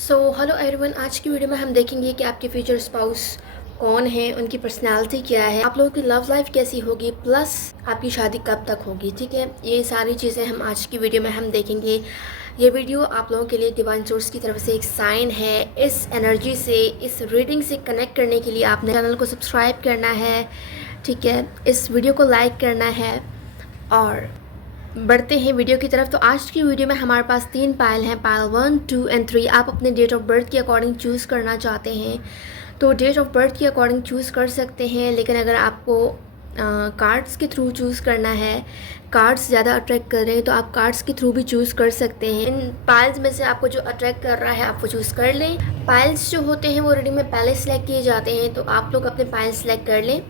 So hello everyone, आज की video में हम देखेंगे कि आपके फ्यूचर स्पाउस कौन है, उनकी पर्सनालिटी क्या है, आप लोगों की लव लाइफ कैसी होगी, प्लस आपकी शादी कब तक होगी। ठीक है, ये सारी चीज़ें हम आज की वीडियो में हम देखेंगे। ये वीडियो आप लोगों के लिए डिवाइन सोर्स की तरफ से एक साइन है। इस एनर्जी से, इस रीडिंग से कनेक्ट करने के लिए आपने चैनल को सब्सक्राइब करना है। ठीक है, इस वीडियो को लाइक करना है और बढ़ते हैं वीडियो की तरफ। तो आज की वीडियो में हमारे पास 3 पायल हैं, पायल 1, 2 एंड 3। आप अपने डेट ऑफ बर्थ के अकॉर्डिंग चूज़ करना चाहते हैं तो डेट ऑफ बर्थ के अकॉर्डिंग चूज़ कर सकते हैं, लेकिन अगर आपको कार्ड्स के थ्रू चूज़ करना है, कार्ड्स ज़्यादा अट्रैक्ट कर रहे हैं तो आप कार्ड्स के थ्रू भी चूज़ कर सकते हैं। इन पायल्स में से आपको जो अट्रैक्ट कर रहा है आप वो चूज़ कर लें। पायल्स जो होते हैं वो रीडिंग में पहले सेलेक्ट किए जाते हैं, तो आप लोग अपने पायल सेलेक्ट कर लें।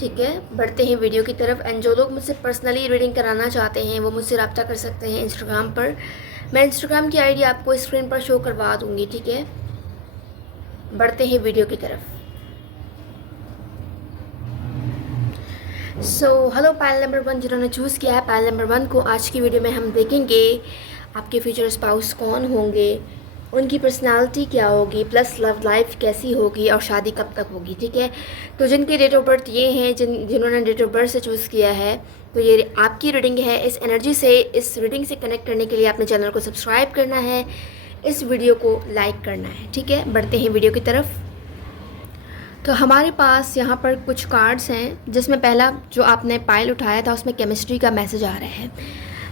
ठीक है, बढ़ते हैं वीडियो की तरफ। एंड जो लोग मुझसे पर्सनली रीडिंग कराना चाहते हैं वो मुझसे रब्ता कर सकते हैं इंस्टाग्राम पर। मैं इंस्टाग्राम की आईडी आपको स्क्रीन पर शो करवा दूंगी। ठीक है, बढ़ते हैं वीडियो की तरफ। हेलो पायल नंबर 1 जिन्होंने चूज़ किया है पायल नंबर 1 को, आज की वीडियो में हम देखेंगे आपके फ्यूचर स्पाउस कौन होंगे, उनकी पर्सनालिटी क्या होगी, प्लस लव लाइफ कैसी होगी और शादी कब तक होगी। ठीक है, तो जिनके डेट ऑफ बर्थ ये हैं, जिन्होंने डेट ऑफ बर्थ से चूज़ किया है, तो ये आपकी रीडिंग है। इस एनर्जी से, इस रीडिंग से कनेक्ट करने के लिए आपने चैनल को सब्सक्राइब करना है, इस वीडियो को लाइक करना है। ठीक है, बढ़ते हैं वीडियो की तरफ। तो हमारे पास यहाँ पर कुछ कार्ड्स हैं, जिसमें पहला जो आपने पायल उठाया था उसमें केमिस्ट्री का मैसेज आ रहा है।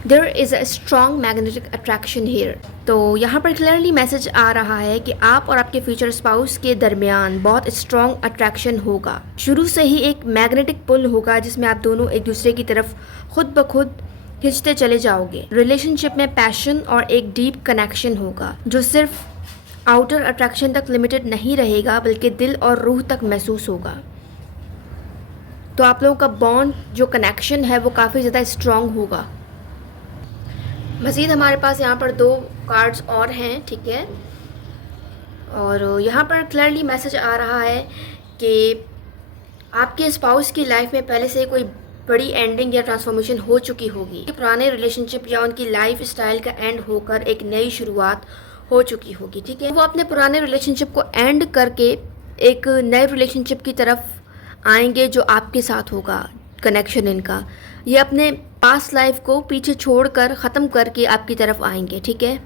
There is a strong magnetic attraction here. तो यहाँ पर क्लियरली मैसेज आ रहा है कि आप और आपके फ्यूचर स्पाउस के दरमियान बहुत स्ट्रॉन्ग अट्रैक्शन होगा। शुरू से ही एक मैग्नेटिक पुल होगा जिसमें आप दोनों एक दूसरे की तरफ खुद ब खुद खिंचते चले जाओगे। रिलेशनशिप में पैशन और एक डीप कनेक्शन होगा जो सिर्फ आउटर अट्रैक्शन तक लिमिटेड नहीं रहेगा, बल्कि दिल और रूह तक महसूस होगा। तो आप लोगों का बॉन्ड, जो कनेक्शन है, वो काफ़ी ज़्यादा स्ट्रॉन्ग होगा। मज़ीद हमारे पास यहाँ पर 2 कार्ड्स और हैं। ठीक है, और यहाँ पर क्लियरली मैसेज आ रहा है कि आपके स्पाउस की लाइफ में पहले से कोई बड़ी एंडिंग या ट्रांसफॉर्मेशन हो चुकी होगी। पुराने रिलेशनशिप या उनकी लाइफ स्टाइल का एंड होकर एक नई शुरुआत हो चुकी होगी। ठीक है, वो अपने पुराने रिलेशनशिप को एंड करके एक नए रिलेशनशिप की तरफ आएंगे जो आपके साथ होगा। कनेक्शन इनका, ये अपने पास्ट लाइफ को पीछे छोड़कर ख़त्म करके आपकी तरफ आएंगे। ठीक है,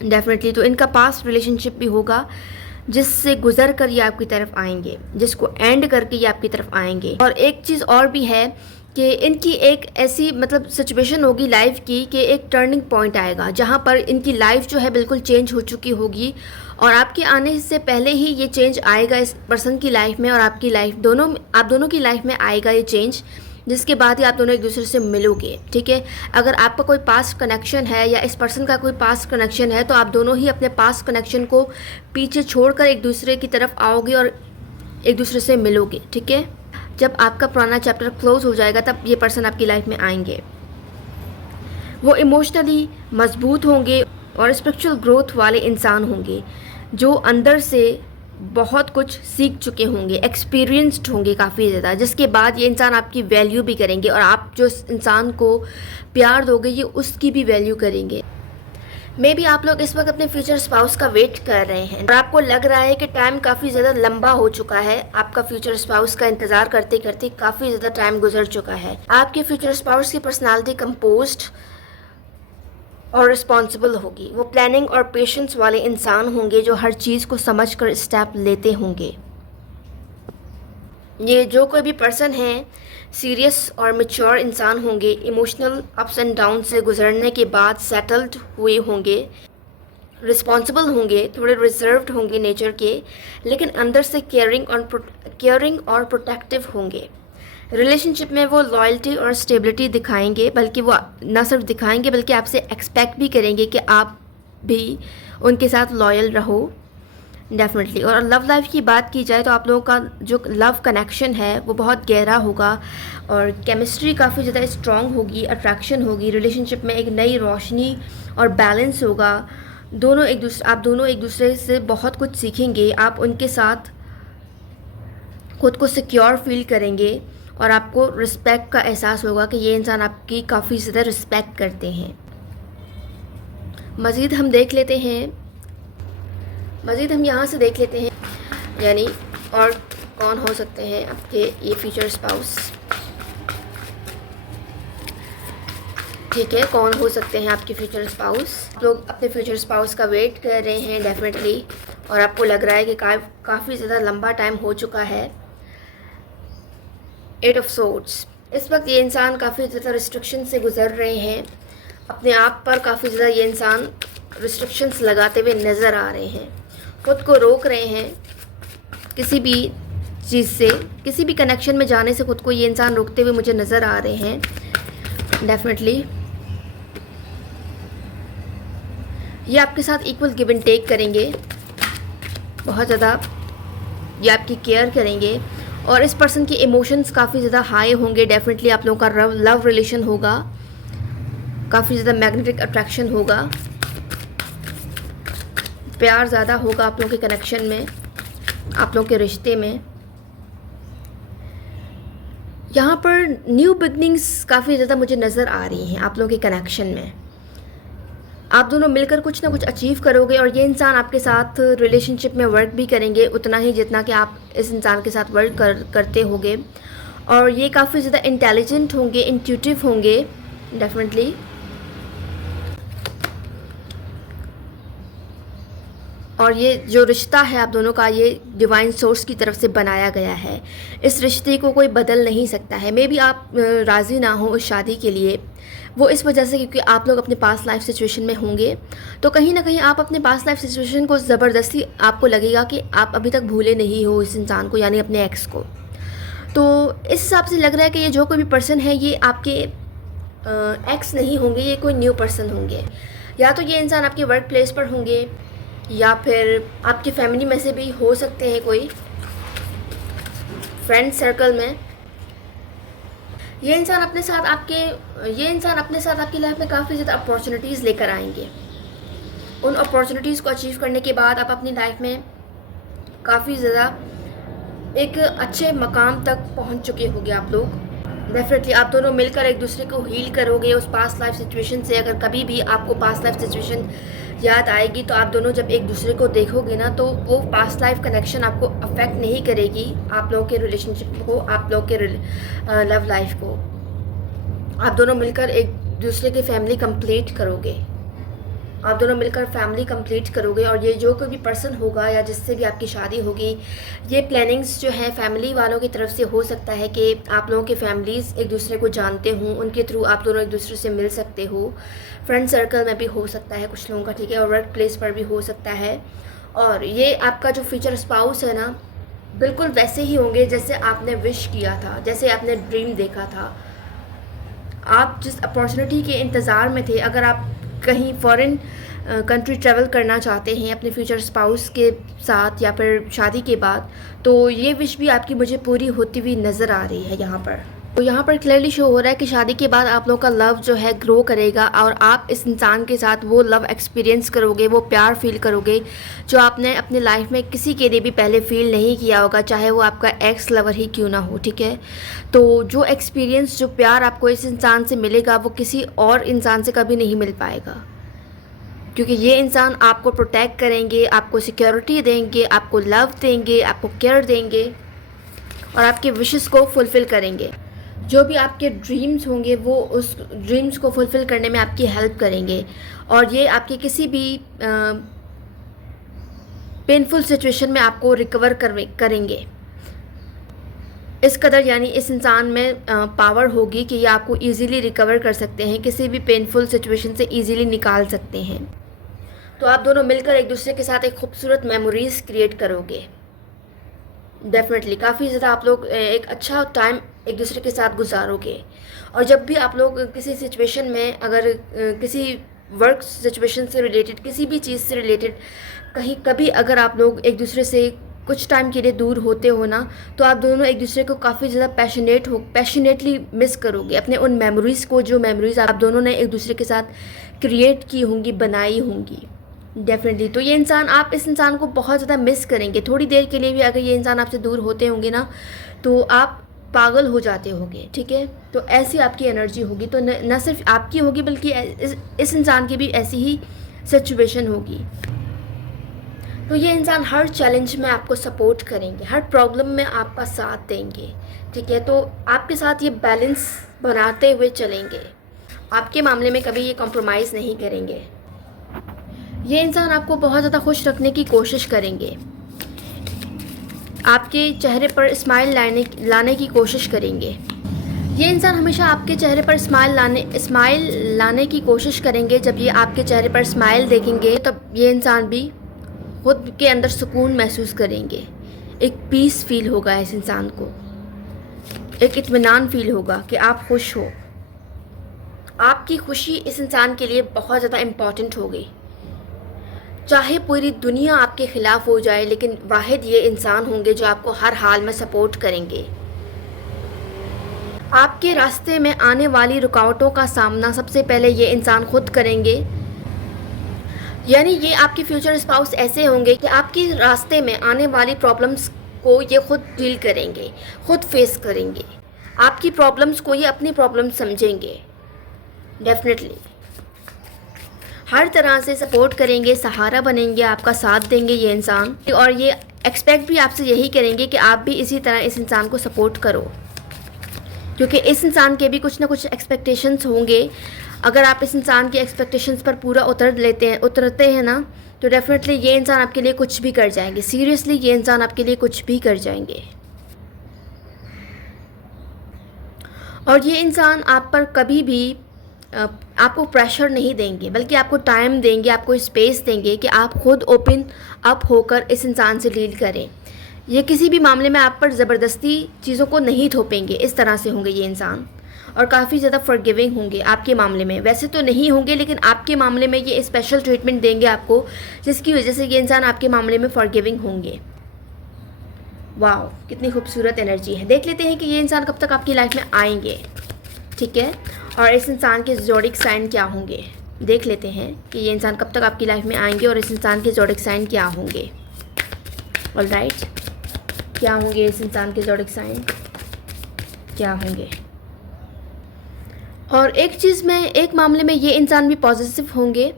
डेफिनेटली। तो इनका पास्ट रिलेशनशिप भी होगा जिससे गुजर कर ये आपकी तरफ आएंगे, जिसको एंड करके ये आपकी तरफ आएंगे। और एक चीज़ और भी है कि इनकी एक ऐसी सिचुएशन होगी लाइफ की कि एक टर्निंग पॉइंट आएगा जहाँ पर इनकी लाइफ जो है बिल्कुल चेंज हो चुकी होगी, और आपके आने से पहले ही ये चेंज आएगा इस पर्सन की लाइफ में, और आपकी लाइफ आप दोनों की लाइफ में आएगा ये चेंज, जिसके बाद ही आप दोनों एक दूसरे से मिलोगे। ठीक है, अगर आपका कोई पास्ट कनेक्शन है या इस पर्सन का कोई पास्ट कनेक्शन है तो आप दोनों ही अपने पास्ट कनेक्शन को पीछे छोड़कर एक दूसरे की तरफ आओगे और एक दूसरे से मिलोगे। ठीक है, जब आपका पुराना चैप्टर क्लोज हो जाएगा तब ये पर्सन आपकी लाइफ में आएंगे। वो इमोशनली मजबूत होंगे और स्पिरिचुअल ग्रोथ वाले इंसान होंगे जो अंदर से बहुत कुछ सीख चुके होंगे, एक्सपीरियंस्ड होंगे काफ़ी ज़्यादा, जिसके बाद ये इंसान आपकी वैल्यू भी करेंगे और आप जो इंसान को प्यार दोगे ये उसकी भी वैल्यू करेंगे। मे बी आप लोग इस वक्त अपने फ्यूचर स्पाउस का वेट कर रहे हैं और आपको लग रहा है कि टाइम काफ़ी ज़्यादा लंबा हो चुका है। आपका फ्यूचर स्पाउस का इंतज़ार करते करते काफ़ी ज़्यादा टाइम गुजर चुका है। आपके फ्यूचर स्पाउस की पर्सनालिटी कंपोज्ड और रिस्पॉन्सिबल होगी। वो प्लानिंग और पेशेंस वाले इंसान होंगे जो हर चीज़ को समझ कर स्टेप लेते होंगे। ये जो कोई भी पर्सन है सीरियस और मैच्योर इंसान होंगे, इमोशनल अप्स एंड डाउन से गुजरने के बाद सेटल्ड हुए होंगे, रिस्पॉन्सिबल होंगे, थोड़े रिजर्व्ड होंगे नेचर के, लेकिन अंदर से केयरिंग और प्रोटेक्टिव होंगे। रिलेशनशिप में वो लॉयल्टी और स्टेबिलिटी दिखाएंगे, बल्कि वो न सिर्फ दिखाएंगे बल्कि आपसे एक्सपेक्ट भी करेंगे कि आप भी उनके साथ लॉयल रहो। डेफिनेटली। और लव लाइफ की बात की जाए तो आप लोगों का जो लव कनेक्शन है वो बहुत गहरा होगा और केमिस्ट्री काफ़ी ज़्यादा स्ट्रॉन्ग होगी, अट्रैक्शन होगी। रिलेशनशिप में एक नई रोशनी और बैलेंस होगा। आप दोनों एक दूसरे से बहुत कुछ सीखेंगे। आप उनके साथ खुद को सिक्योर फील करेंगे और आपको रिस्पेक्ट का एहसास होगा कि ये इंसान आपकी काफ़ी ज़्यादा रिस्पेक्ट करते हैं। मज़ीद हम देख लेते हैं मज़ीद हम यहाँ से देख लेते हैं यानी और कौन हो सकते हैं आपके ये फ्यूचर स्पाउस। ठीक है, कौन हो सकते हैं आपके फ्यूचर स्पाउस। लोग अपने फ्यूचर स्पाउस का वेट कर रहे हैं डेफिनेटली, और आपको लग रहा है कि काफ़ी ज़्यादा लंबा टाइम हो चुका है। 8 ऑफ सोर्ड्स, इस वक्त ये इंसान काफ़ी ज़्यादा रिस्ट्रिक्शन से गुज़र रहे हैं। अपने आप पर काफ़ी ज़्यादा ये इंसान रिस्ट्रिक्शंस लगाते हुए नज़र आ रहे हैं, खुद को रोक रहे हैं किसी भी चीज़ से, किसी भी कनेक्शन में जाने से खुद को ये इंसान रोकते हुए मुझे नज़र आ रहे हैं डेफिनेटली। ये आपके साथ इक्वल गिव एंड टेक करेंगे, बहुत ज़्यादा ये आपकी केयर करेंगे, और इस पर्सन के इमोशंस काफ़ी ज़्यादा हाई होंगे डेफिनेटली। आप लोगों का लव रिलेशन होगा, काफ़ी ज़्यादा मैग्नेटिक अट्रैक्शन होगा, प्यार ज़्यादा होगा आप लोगों के कनेक्शन में, आप लोगों के रिश्ते में। यहाँ पर न्यू बिगनिंग्स काफ़ी ज़्यादा मुझे नज़र आ रही हैं आप लोगों के कनेक्शन में। आप दोनों मिलकर कुछ ना कुछ अचीव करोगे, और ये इंसान आपके साथ रिलेशनशिप में वर्क भी करेंगे उतना ही जितना कि आप इस इंसान के साथ वर्क करते होगे। और ये काफ़ी ज़्यादा इंटेलिजेंट होंगे, इंट्यूटिव होंगे डेफिनेटली। और ये जो रिश्ता है आप दोनों का, ये डिवाइन सोर्स की तरफ से बनाया गया है। इस रिश्ते को कोई बदल नहीं सकता है। मे बी आप राज़ी ना हो उस शादी के लिए, वो इस वजह से क्योंकि आप लोग अपने पास लाइफ सिचुएशन में होंगे, तो कहीं ना कहीं आप अपने पास लाइफ सिचुएशन को ज़बरदस्ती, आपको लगेगा कि आप अभी तक भूले नहीं हो इस इंसान को, यानी अपने एक्स को। तो इस हिसाब से लग रहा है कि ये जो कोई भी पर्सन है ये आपके एक्स नहीं होंगे, ये कोई न्यू पर्सन होंगे। या तो ये इंसान आपके वर्क प्लेस पर होंगे, या फिर आपकी फैमिली में से भी हो सकते हैं, कोई फ्रेंड सर्कल में। ये इंसान अपने साथ आपकी लाइफ में काफ़ी ज़्यादा अपॉर्चुनिटीज़ लेकर आएंगे। उन अपॉर्चुनिटीज़ को अचीव करने के बाद आप अपनी लाइफ में काफ़ी ज़्यादा एक अच्छे मकाम तक पहुंच चुके होंगे आप लोग डेफिनेटली। आप दोनों मिलकर एक दूसरे को हील करोगे उस पास्ट लाइफ सिचुएशन से। अगर कभी भी आपको पास्ट लाइफ सिचुएशन याद आएगी तो आप दोनों जब एक दूसरे को देखोगे ना, तो वो पास्ट लाइफ कनेक्शन आपको अफेक्ट नहीं करेगी, आप लोगों के रिलेशनशिप को, आप लोगों के लव लाइफ को। आप दोनों मिलकर एक दूसरे की फैमिली कंप्लीट करोगे, आप दोनों मिलकर फैमिली कंप्लीट करोगे। और ये जो कोई भी पर्सन होगा या जिससे भी आपकी शादी होगी, ये प्लानिंग्स जो है फैमिली वालों की तरफ से हो सकता है कि आप लोगों के फैमिलीज़ एक दूसरे को जानते हों, उनके थ्रू आप दोनों एक दूसरे से मिल सकते हो। फ्रेंड सर्कल में भी हो सकता है कुछ लोगों का, ठीक है, और वर्क प्लेस पर भी हो सकता है। और ये आपका जो फ्यूचर स्पाउस है ना, बिल्कुल वैसे ही होंगे जैसे आपने विश किया था, जैसे आपने ड्रीम देखा था। आप जिस अपॉर्चुनिटी के इंतज़ार में थे, अगर आप कहीं फॉरेन कंट्री ट्रैवल करना चाहते हैं अपने फ्यूचर स्पाउस के साथ या फिर शादी के बाद, तो ये विश भी आपकी मुझे पूरी होती हुई नज़र आ रही है यहाँ पर। तो यहाँ पर क्लियरली शो हो रहा है कि शादी के बाद आप लोगों का लव जो है ग्रो करेगा, और आप इस इंसान के साथ वो लव एक्सपीरियंस करोगे, वो प्यार फील करोगे जो आपने अपने लाइफ में किसी के लिए भी पहले फील नहीं किया होगा, चाहे वो आपका एक्स लवर ही क्यों ना हो, ठीक है। तो जो एक्सपीरियंस, जो प्यार आपको इस इंसान से मिलेगा, वो किसी और इंसान से कभी नहीं मिल पाएगा, क्योंकि ये इंसान आपको प्रोटेक्ट करेंगे, आपको सिक्योरिटी देंगे, आपको लव देंगे, आपको केयर देंगे, और आपके विशेस को फुलफ़िल करेंगे। जो भी आपके ड्रीम्स होंगे वो उस ड्रीम्स को फुलफ़िल करने में आपकी हेल्प करेंगे, और ये आपके किसी भी पेनफुल सिचुएशन में आपको रिकवर करेंगे। इस कदर यानी इस इंसान में पावर होगी कि ये आपको इजीली रिकवर कर सकते हैं, किसी भी पेनफुल सिचुएशन से इजीली निकाल सकते हैं। तो आप दोनों मिलकर एक दूसरे के साथ एक खूबसूरत मेमोरीज़ क्रिएट करोगे डेफिनेटली। काफ़ी ज़्यादा आप लोग एक अच्छा टाइम एक दूसरे के साथ गुजारोगे। और जब भी आप लोग किसी सिचुएशन में, अगर किसी वर्क सिचुएशन से रिलेटेड, किसी भी चीज़ से रिलेटेड कभी अगर आप लोग एक दूसरे से कुछ टाइम के लिए दूर होते हो ना, तो आप दोनों एक दूसरे को काफ़ी ज़्यादा पैशनेटली मिस करोगे, अपने उन मेमोरीज़ को, जो मेमोरीज़ आप दोनों ने एक दूसरे के साथ क्रिएट की होंगी, बनाई होंगी डेफिनेटली। तो ये इंसान, आप इस इंसान को बहुत ज़्यादा मिस करेंगे। थोड़ी देर के लिए भी अगर ये इंसान आपसे दूर होते होंगे ना, तो आप पागल हो जाते होंगे, ठीक है। तो ऐसी आपकी एनर्जी होगी, तो न सिर्फ आपकी होगी बल्कि इस इंसान की भी ऐसी ही सिचुएशन होगी। तो ये इंसान हर चैलेंज में आपको सपोर्ट करेंगे, हर प्रॉब्लम में आपका साथ देंगे, ठीक है। तो आपके साथ ये बैलेंस बनाते हुए चलेंगे, आपके मामले में कभी ये कॉम्प्रोमाइज़ नहीं करेंगे। ये इंसान आपको बहुत ज़्यादा खुश रखने की कोशिश करेंगे, आपके चेहरे पर स्माइल लाने की कोशिश करेंगे। ये इंसान हमेशा आपके चेहरे पर स्माइल लाने की कोशिश करेंगे। जब ये आपके चेहरे पर स्माइल देखेंगे तब ये इंसान भी खुद के अंदर सुकून महसूस करेंगे, एक पीस फील होगा इस इंसान को, एक इत्मीनान फील होगा कि आप खुश हो। आपकी खुशी इस इंसान के लिए बहुत ज़्यादा इम्पॉर्टेंट होगी। चाहे पूरी दुनिया आपके ख़िलाफ़ हो जाए, लेकिन वाहिद ये इंसान होंगे जो आपको हर हाल में सपोर्ट करेंगे। आपके रास्ते में आने वाली रुकावटों का सामना सबसे पहले ये इंसान खुद करेंगे। यानी ये आपके फ्यूचर स्पाउस ऐसे होंगे कि आपके रास्ते में आने वाली प्रॉब्लम्स को ये खुद डील करेंगे, खुद फेस करेंगे। आपकी प्रॉब्लम्स को ये अपनी प्रॉब्लम समझेंगे, डेफिनेटली हर तरह से सपोर्ट करेंगे, सहारा बनेंगे, आपका साथ देंगे ये इंसान। और ये एक्सपेक्ट भी आपसे यही करेंगे कि आप भी इसी तरह इस इंसान को सपोर्ट करो, क्योंकि इस इंसान के भी कुछ ना कुछ एक्सपेक्टेशंस होंगे। अगर आप इस इंसान की एक्सपेक्टेशंस पर पूरा उतरते हैं ना, तो डेफिनेटली ये इंसान आपके लिए कुछ भी कर जाएंगे। सीरियसली ये इंसान आपके लिए कुछ भी कर जाएंगे। और ये इंसान आप पर कभी भी आपको प्रेशर नहीं देंगे, बल्कि आपको टाइम देंगे, आपको स्पेस देंगे कि आप खुद ओपन अप होकर इस इंसान से डील करें। ये किसी भी मामले में आप पर ज़बरदस्ती चीज़ों को नहीं थोपेंगे। इस तरह से होंगे ये इंसान, और काफ़ी ज़्यादा फॉरगिविंग होंगे आपके मामले में। वैसे तो नहीं होंगे, लेकिन आपके मामले में ये स्पेशल ट्रीटमेंट देंगे आपको, जिसकी वजह से ये इंसान आपके मामले में फॉरगिविंग होंगे। वाह, कितनी खूबसूरत एनर्जी है। देख लेते हैं कि ये इंसान कब तक आपकी लाइफ में आएंगे, ठीक है, और इस इंसान के ज़ोडिक साइन क्या होंगे। देख लेते हैं कि ये इंसान कब तक आपकी लाइफ में आएंगे और इस इंसान के ज़ोडिक साइन क्या होंगे। ऑलराइट, क्या होंगे इस इंसान के ज़ोडिक साइन, क्या होंगे। और एक चीज़ में, एक मामले में ये इंसान भी पॉजिटिव होंगे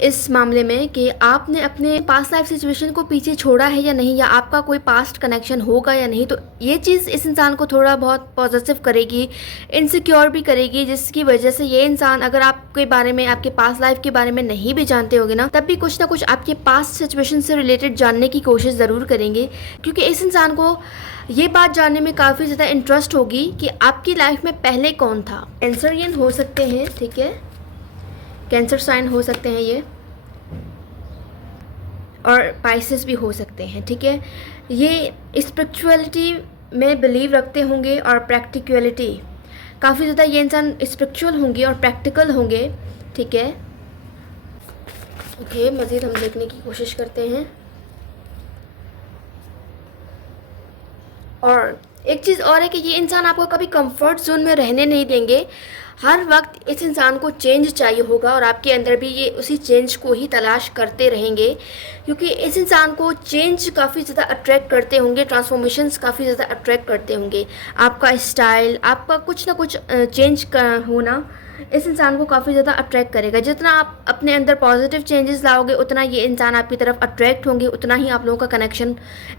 इस मामले में कि आपने अपने पास्ट लाइफ सिचुएशन को पीछे छोड़ा है या नहीं, या आपका कोई पास्ट कनेक्शन होगा या नहीं। तो ये चीज़ इस इंसान को थोड़ा बहुत पॉजिटिव करेगी, इनसिक्योर भी करेगी, जिसकी वजह से ये इंसान अगर आपके बारे में, आपके पास्ट लाइफ के बारे में नहीं भी जानते होंगे ना, तब भी कुछ ना कुछ आपके पास्ट सिचुएशन से रिलेटेड जानने की कोशिश ज़रूर करेंगे, क्योंकि इस इंसान को ये बात जानने में काफ़ी ज़्यादा इंटरेस्ट होगी कि आपकी लाइफ में पहले कौन था। कैंसरियन हो सकते हैं, ठीक है, कैंसर साइन हो सकते हैं ये, और पाइसेस भी हो सकते हैं, ठीक है। ये स्पिरिचुअलिटी में बिलीव रखते होंगे और प्रैक्टिकलिटी, काफ़ी ज़्यादा ये इंसान स्पिरिचुअल होंगे और प्रैक्टिकल होंगे, ठीक है। ओके, मज़ीद हम देखने की कोशिश करते हैं। और एक चीज़ और है कि ये इंसान आपको कभी कंफर्ट जोन में रहने नहीं देंगे। हर वक्त इस इंसान को चेंज चाहिए होगा, और आपके अंदर भी ये उसी चेंज को ही तलाश करते रहेंगे, क्योंकि इस इंसान को चेंज काफ़ी ज़्यादा अट्रैक्ट करते होंगे, ट्रांसफॉर्मेशंस काफ़ी ज़्यादा अट्रैक्ट करते होंगे। आपका स्टाइल, आपका कुछ ना कुछ चेंज का होना इस इंसान को काफ़ी ज़्यादा अट्रैक्ट करेगा। जितना आप अपने अंदर पॉजिटिव चेंजेस लाओगे, उतना ये इंसान आपकी तरफ अट्रैक्ट होंगे, उतना ही आप लोगों का कनेक्शन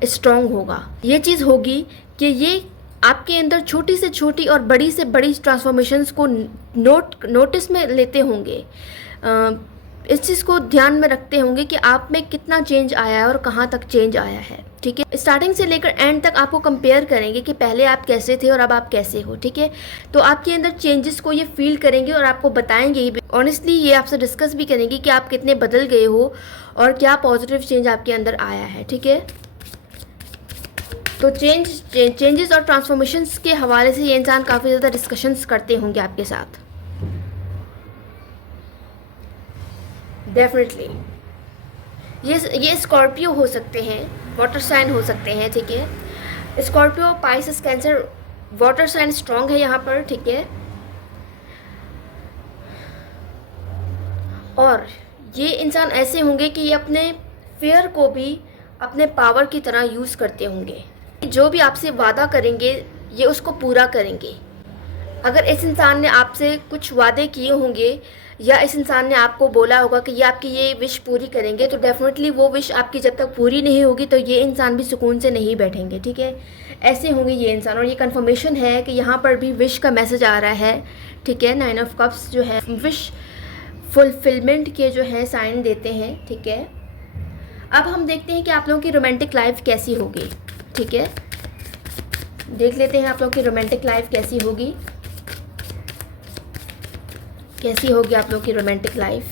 स्ट्रॉन्ग होगा। ये चीज़ होगी कि ये आपके अंदर छोटी से छोटी और बड़ी से बड़ी ट्रांसफॉर्मेशंस को नोटिस में लेते होंगे, इस चीज़ को ध्यान में रखते होंगे कि आप में कितना चेंज आया है और कहाँ तक चेंज आया है, ठीक है। स्टार्टिंग से लेकर एंड तक आपको कंपेयर करेंगे कि पहले आप कैसे थे और अब आप कैसे हो, ठीक है। तो आपके अंदर चेंजेस को ये फील करेंगे और आपको बताएंगे, ऑनेस्टली ये आपसे डिस्कस भी करेंगे कि आप कितने बदल गए हो और क्या पॉजिटिव चेंज आपके अंदर आया है, ठीक है। तो चेंजेस और ट्रांसफॉर्मेशंस के हवाले से ये इंसान काफ़ी ज़्यादा डिस्कशंस करते होंगे आपके साथ, डेफिनेटली। ये स्कॉर्पियो हो सकते हैं, वाटर साइन हो सकते हैं, ठीक है। Scorpio, Pisces, Cancer, water sign strong है यहाँ पर, ठीक है। और ये इंसान ऐसे होंगे कि ये अपने फेयर को भी अपने पावर की तरह यूज़ करते होंगे। जो भी आपसे वादा करेंगे ये उसको पूरा करेंगे। अगर इस इंसान ने आपसे कुछ वादे किए होंगे या इस इंसान ने आपको बोला होगा कि ये आपकी ये विश पूरी करेंगे, तो डेफिनेटली वो विश आपकी जब तक पूरी नहीं होगी तो ये इंसान भी सुकून से नहीं बैठेंगे, ठीक है। ऐसे होंगे ये इंसान। और ये कंफर्मेशन है कि यहाँ पर भी विश का मैसेज आ रहा है, ठीक है। 9 ऑफ कप्स जो है विश फुलफिलमेंट के जो है साइन देते हैं, ठीक है। अब हम देखते हैं कि आप लोगों की रोमांटिक लाइफ कैसी होगी, ठीक है। देख लेते हैं आप लोगों की रोमांटिक लाइफ कैसी होगी, कैसी होगी आप लोगों की रोमांटिक लाइफ।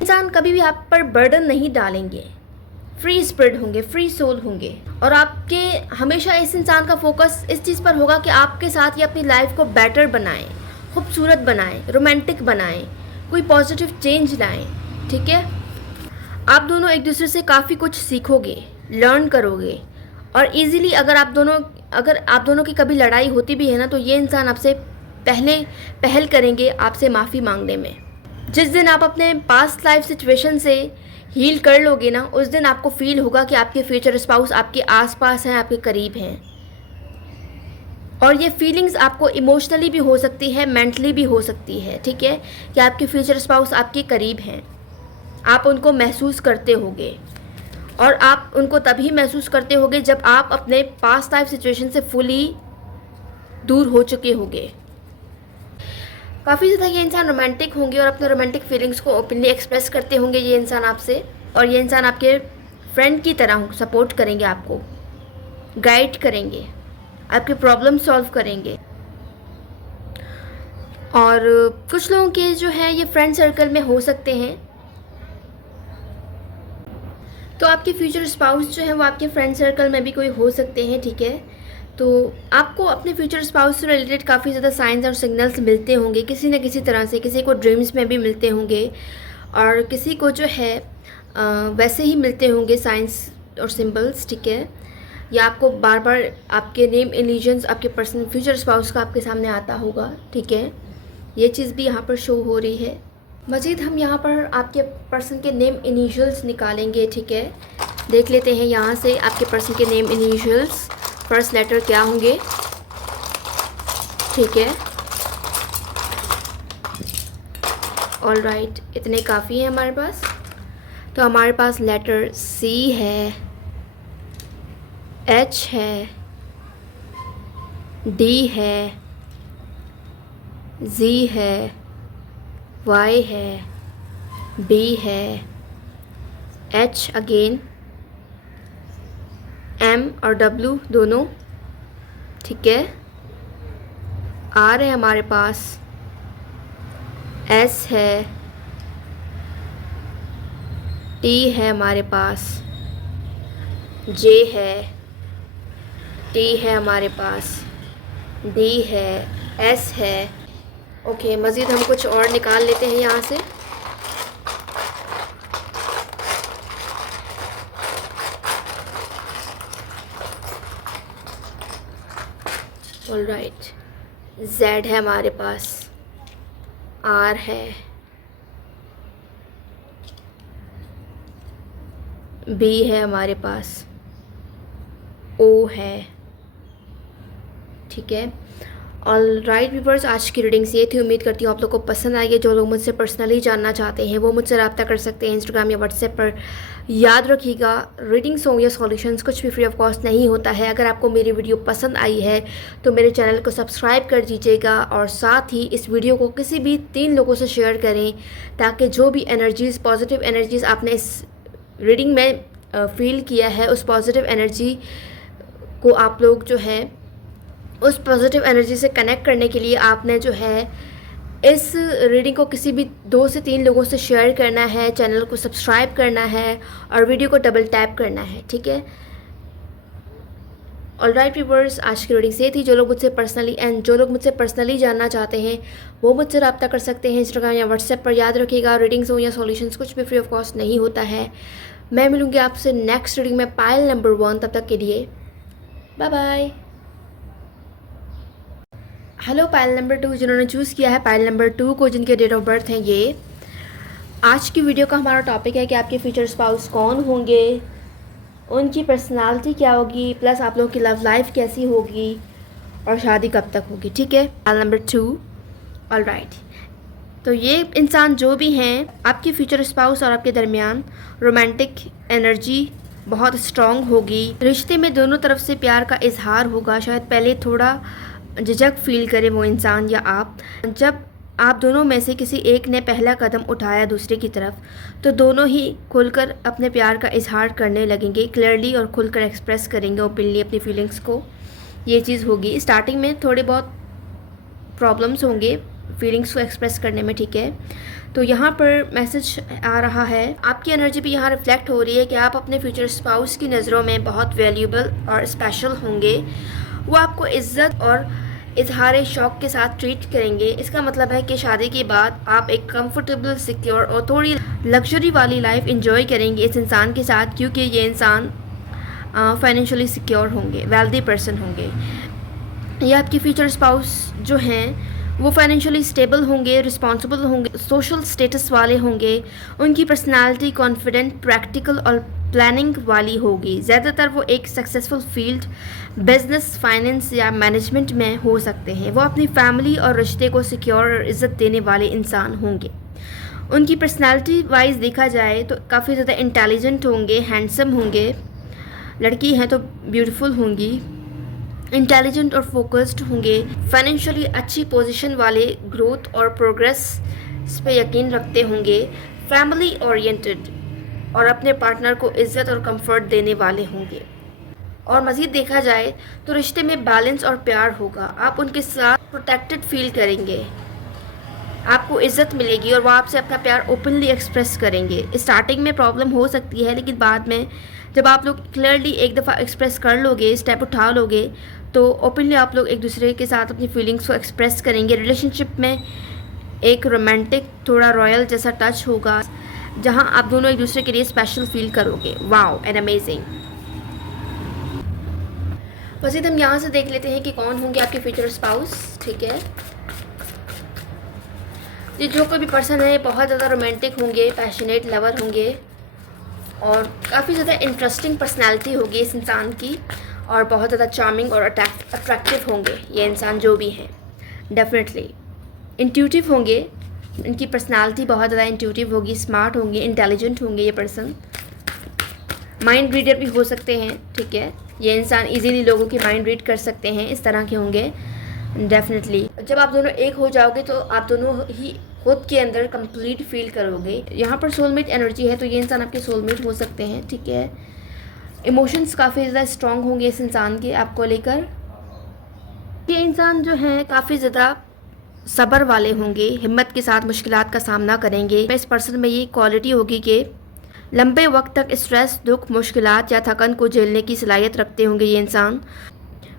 इंसान कभी भी आप पर बर्डन नहीं डालेंगे, फ्री स्पिरिट होंगे, फ्री सोल होंगे। और आपके हमेशा इस इंसान का फोकस इस चीज़ पर होगा कि आपके साथ ये अपनी लाइफ को बेटर बनाएं, खूबसूरत बनाएं, रोमांटिक बनाएं, कोई पॉजिटिव चेंज लाएं, ठीक है। आप दोनों एक दूसरे से काफ़ी कुछ सीखोगे, लर्न करोगे। और इजीली अगर आप दोनों की कभी लड़ाई होती भी है ना, तो ये इंसान आपसे पहल करेंगे आपसे माफ़ी मांगने में। जिस दिन आप अपने पास्ट लाइफ सिचुएशन से हील कर लोगे ना, उस दिन आपको फील होगा कि आपके फ्यूचर स्पाउस आपके आसपास हैं, आपके करीब हैं। और ये फीलिंग्स आपको इमोशनली भी हो सकती है, मेंटली भी हो सकती है, ठीक है, कि आपके फ्यूचर स्पाउस आपके करीब हैं। आप उनको महसूस करते होगे। और आप उनको तभी महसूस करते होगे जब आप अपने पास्ट लाइफ सिचुएशन से फुली दूर हो चुके होगे। काफ़ी ज़्यादा ये इंसान रोमांटिक होंगे और अपने रोमांटिक फीलिंग्स को ओपनली एक्सप्रेस करते होंगे ये इंसान आपसे। और ये इंसान आपके फ्रेंड की तरह सपोर्ट करेंगे, आपको गाइड करेंगे, आपके प्रॉब्लम सॉल्व करेंगे। और कुछ लोगों के जो है ये फ्रेंड सर्कल में हो सकते हैं, तो आपके फ्यूचर स्पाउस जो है वो आपके फ्रेंड सर्कल में भी कोई हो सकते हैं, ठीक है। तो आपको अपने फ्यूचर स्पाउस से रिलेटेड काफ़ी ज़्यादा साइंस और सिग्नल्स मिलते होंगे किसी न किसी तरह से। किसी को ड्रीम्स में भी मिलते होंगे और किसी को जो है वैसे ही मिलते होंगे साइंस और सिंबल्स, ठीक है। या आपको बार बार आपके नेम इल्यूजन्स आपके पर्सन फ्यूचर स्पाउस का आपके सामने आता होगा, ठीक है। ये चीज़ भी यहाँ पर शो हो रही है। मज़ीद हम यहाँ पर आपके पर्सन के नेम इनिशियल्स निकालेंगे, ठीक है। देख लेते हैं यहाँ से आपके पर्सन के नेम इनिशियल्स, फर्स्ट लेटर क्या होंगे, ठीक है। ऑल राइट, इतने काफ़ी हैं हमारे पास। तो हमारे पास लेटर सी है, एच है, डी है, जी है, वाई है, बी है, एच अगेन, एम और डब्ल्यू दोनों, ठीक है। आर है हमारे पास, एस है, टी है हमारे पास, जे है, टी है हमारे पास, डी है, एस है। ओके, मज़ीद हम कुछ और निकाल लेते हैं यहाँ से। ऑल राइट, जेड है हमारे पास, आर है, बी है हमारे पास, ओ है, ठीक है। ऑल राइट व्यूअर्स, आज की रीडिंग्स ये थी। उम्मीद करती हूँ आप लोग को पसंद आई है। जो लोग मुझसे पर्सनली जानना चाहते हैं वो मुझसे रब्ता कर सकते हैं इंस्टाग्राम या व्हाट्सएप पर। याद रखिएगा, रीडिंग्स हो या सॉल्यूशंस कुछ भी फ्री ऑफ कॉस्ट नहीं होता है। अगर आपको मेरी वीडियो पसंद आई है तो मेरे चैनल को सब्सक्राइब कर दीजिएगा और साथ ही इस वीडियो को किसी भी 3 लोगों से शेयर करें, ताकि जो भी एनर्जीज़, पॉजिटिव एनर्जीज़ आपने इस रीडिंग में फील किया है, उस पॉजिटिव एनर्जी को आप लोग जो है उस पॉजिटिव एनर्जी से कनेक्ट करने के लिए आपने जो है इस रीडिंग को किसी भी 2 से 3 लोगों से शेयर करना है, चैनल को सब्सक्राइब करना है और वीडियो को डबल टैप करना है, ठीक है। ऑल राइट व्यूअर्स, आज की रीडिंग से थी। जो लोग मुझसे पर्सनली जानना चाहते हैं वो मुझसे रब्ता कर सकते हैं इंस्टाग्राम या व्हाट्सएप पर। याद रखिएगा, रीडिंग्स हो या सॉल्यूशंस कुछ भी फ्री ऑफ कॉस्ट नहीं होता है। मैं मिलूँगी आपसे नेक्स्ट रीडिंग में पायल नंबर 1। तब तक के लिए bye bye. Hello pile number 2, जिन्होंने चूज़ किया है पायल नंबर 2 को, जिनके डेट ऑफ बर्थ हैं ये। आज की वीडियो का हमारा टॉपिक है कि आपके फ्यूचर स्पाउस कौन होंगे, उनकी पर्सनालिटी क्या होगी, प्लस आप लोगों की लव लाइफ कैसी होगी और शादी कब तक होगी, ठीक है। पायल नंबर 2। ऑलराइट, तो ये इंसान जो भी हैं, आपके फ्यूचर स्पाउस और आपके दरमियान रोमांटिक एनर्जी बहुत स्ट्रॉन्ग होगी। रिश्ते में दोनों तरफ से प्यार का इजहार होगा। शायद पहले थोड़ा झिझक फील करे वो इंसान या आप। जब आप दोनों में से किसी एक ने पहला कदम उठाया दूसरे की तरफ, तो दोनों ही खुलकर अपने प्यार का इजहार करने लगेंगे, क्लियरली और खुलकर एक्सप्रेस करेंगे ओपनली अपनी फीलिंग्स को। ये चीज़ होगी। स्टार्टिंग में थोड़े बहुत प्रॉब्लम्स होंगे फीलिंग्स को एक्सप्रेस करने में, ठीक है। तो यहाँ पर मैसेज आ रहा है, आपकी एनर्जी भी यहाँ रिफ्लेक्ट हो रही है कि आप अपने फ्यूचर स्पाउस की नज़रों में बहुत वैल्यूबल और स्पेशल होंगे। वो आपको इज़्ज़त और इजहार शौक़ के साथ ट्रीट करेंगे। इसका मतलब है कि शादी के बाद आप एक कंफर्टेबल, सिक्योर और थोड़ी लग्जरी वाली लाइफ इंजॉय करेंगे इस इंसान के साथ, क्योंकि ये इंसान फाइनेंशियली सिक्योर होंगे, वेल्दी पर्सन होंगे। ये आपकी फ्यूचर स्पाउस जो हैं वो फाइनेंशियली स्टेबल होंगे, रिस्पॉन्सिबल होंगे, सोशल स्टेटस वाले होंगे। उनकी पर्सनालिटी कॉन्फिडेंट, प्रैक्टिकल और प्लानिंग वाली होगी। ज़्यादातर वो एक सक्सेसफुल फील्ड, बिजनेस, फाइनेंस या मैनेजमेंट में हो सकते हैं। वो अपनी फैमिली और रिश्ते को सिक्योर और इज़्ज़त देने वाले इंसान होंगे। उनकी पर्सनालिटी वाइज देखा जाए तो काफ़ी ज़्यादा इंटेलिजेंट होंगे, हैंडसम होंगे। लड़की हैं तो ब्यूटीफुल होंगी, इंटेलिजेंट और फोकस्ड होंगे, फाइनेंशियली अच्छी पोजीशन वाले, ग्रोथ और प्रोग्रेस पे यकीन रखते होंगे, फैमिली ओरिएंटेड और अपने पार्टनर को इज़्ज़त और कंफर्ट देने वाले होंगे। और मज़ीद देखा जाए तो रिश्ते में बैलेंस और प्यार होगा। आप उनके साथ प्रोटेक्टेड फील करेंगे, आपको इज़्ज़त मिलेगी और वो आपसे अपना प्यार ओपनली एक्सप्रेस करेंगे। स्टार्टिंग में प्रॉब्लम हो सकती है, लेकिन बाद में जब आप लोग क्लियरली एक दफ़ा एक्सप्रेस कर लोगे, स्टेप उठा लोगे, तो ओपनली आप लोग एक दूसरे के साथ अपनी फीलिंग्स को एक्सप्रेस करेंगे। रिलेशनशिप में एक रोमांटिक, थोड़ा रॉयल जैसा टच होगा, जहां आप दोनों एक दूसरे के लिए स्पेशल फील करोगे। Wow and amazing. मज़ीद हम यहाँ से देख लेते हैं कि कौन होंगे आपके फ्यूचर स्पाउस, ठीक है। ये जो कोई भी पर्सन है बहुत ज़्यादा रोमांटिक होंगे, पैशनेट लवर होंगे और काफ़ी ज़्यादा इंटरेस्टिंग पर्सनैलिटी होगी इस इंसान की, और बहुत ज़्यादा चार्मिंग और अट्रैक्टिव होंगे ये इंसान जो भी हैं। डेफिनेटली इंट्यूटिव होंगे, इनकी पर्सनालिटी बहुत ज़्यादा इंट्यूटिव होगी, स्मार्ट होंगे, इंटेलिजेंट होंगे ये पर्सन। माइंड रीडर भी हो सकते हैं, ठीक है। ये इंसान इजीली लोगों की माइंड रीड कर सकते हैं, इस तरह के होंगे। डेफिनेटली जब आप दोनों एक हो जाओगे तो आप दोनों ही खुद के अंदर कंप्लीट फील करोगे। यहाँ पर सोलमेट एनर्जी है, तो ये इंसान आपके सोलमेट हो सकते हैं, ठीक है। इमोशंस काफ़ी ज़्यादा स्ट्रॉन्ग होंगे इस इंसान के आपको लेकर। ये इंसान जो है काफ़ी ज़्यादा सब्र वाले होंगे, हिम्मत के साथ मुश्किलात का सामना करेंगे। इस पर्सन में ये क्वालिटी होगी कि लंबे वक्त तक स्ट्रेस, दुख, मुश्किलात या थकन को झेलने की सलाहियत रखते होंगे ये इंसान।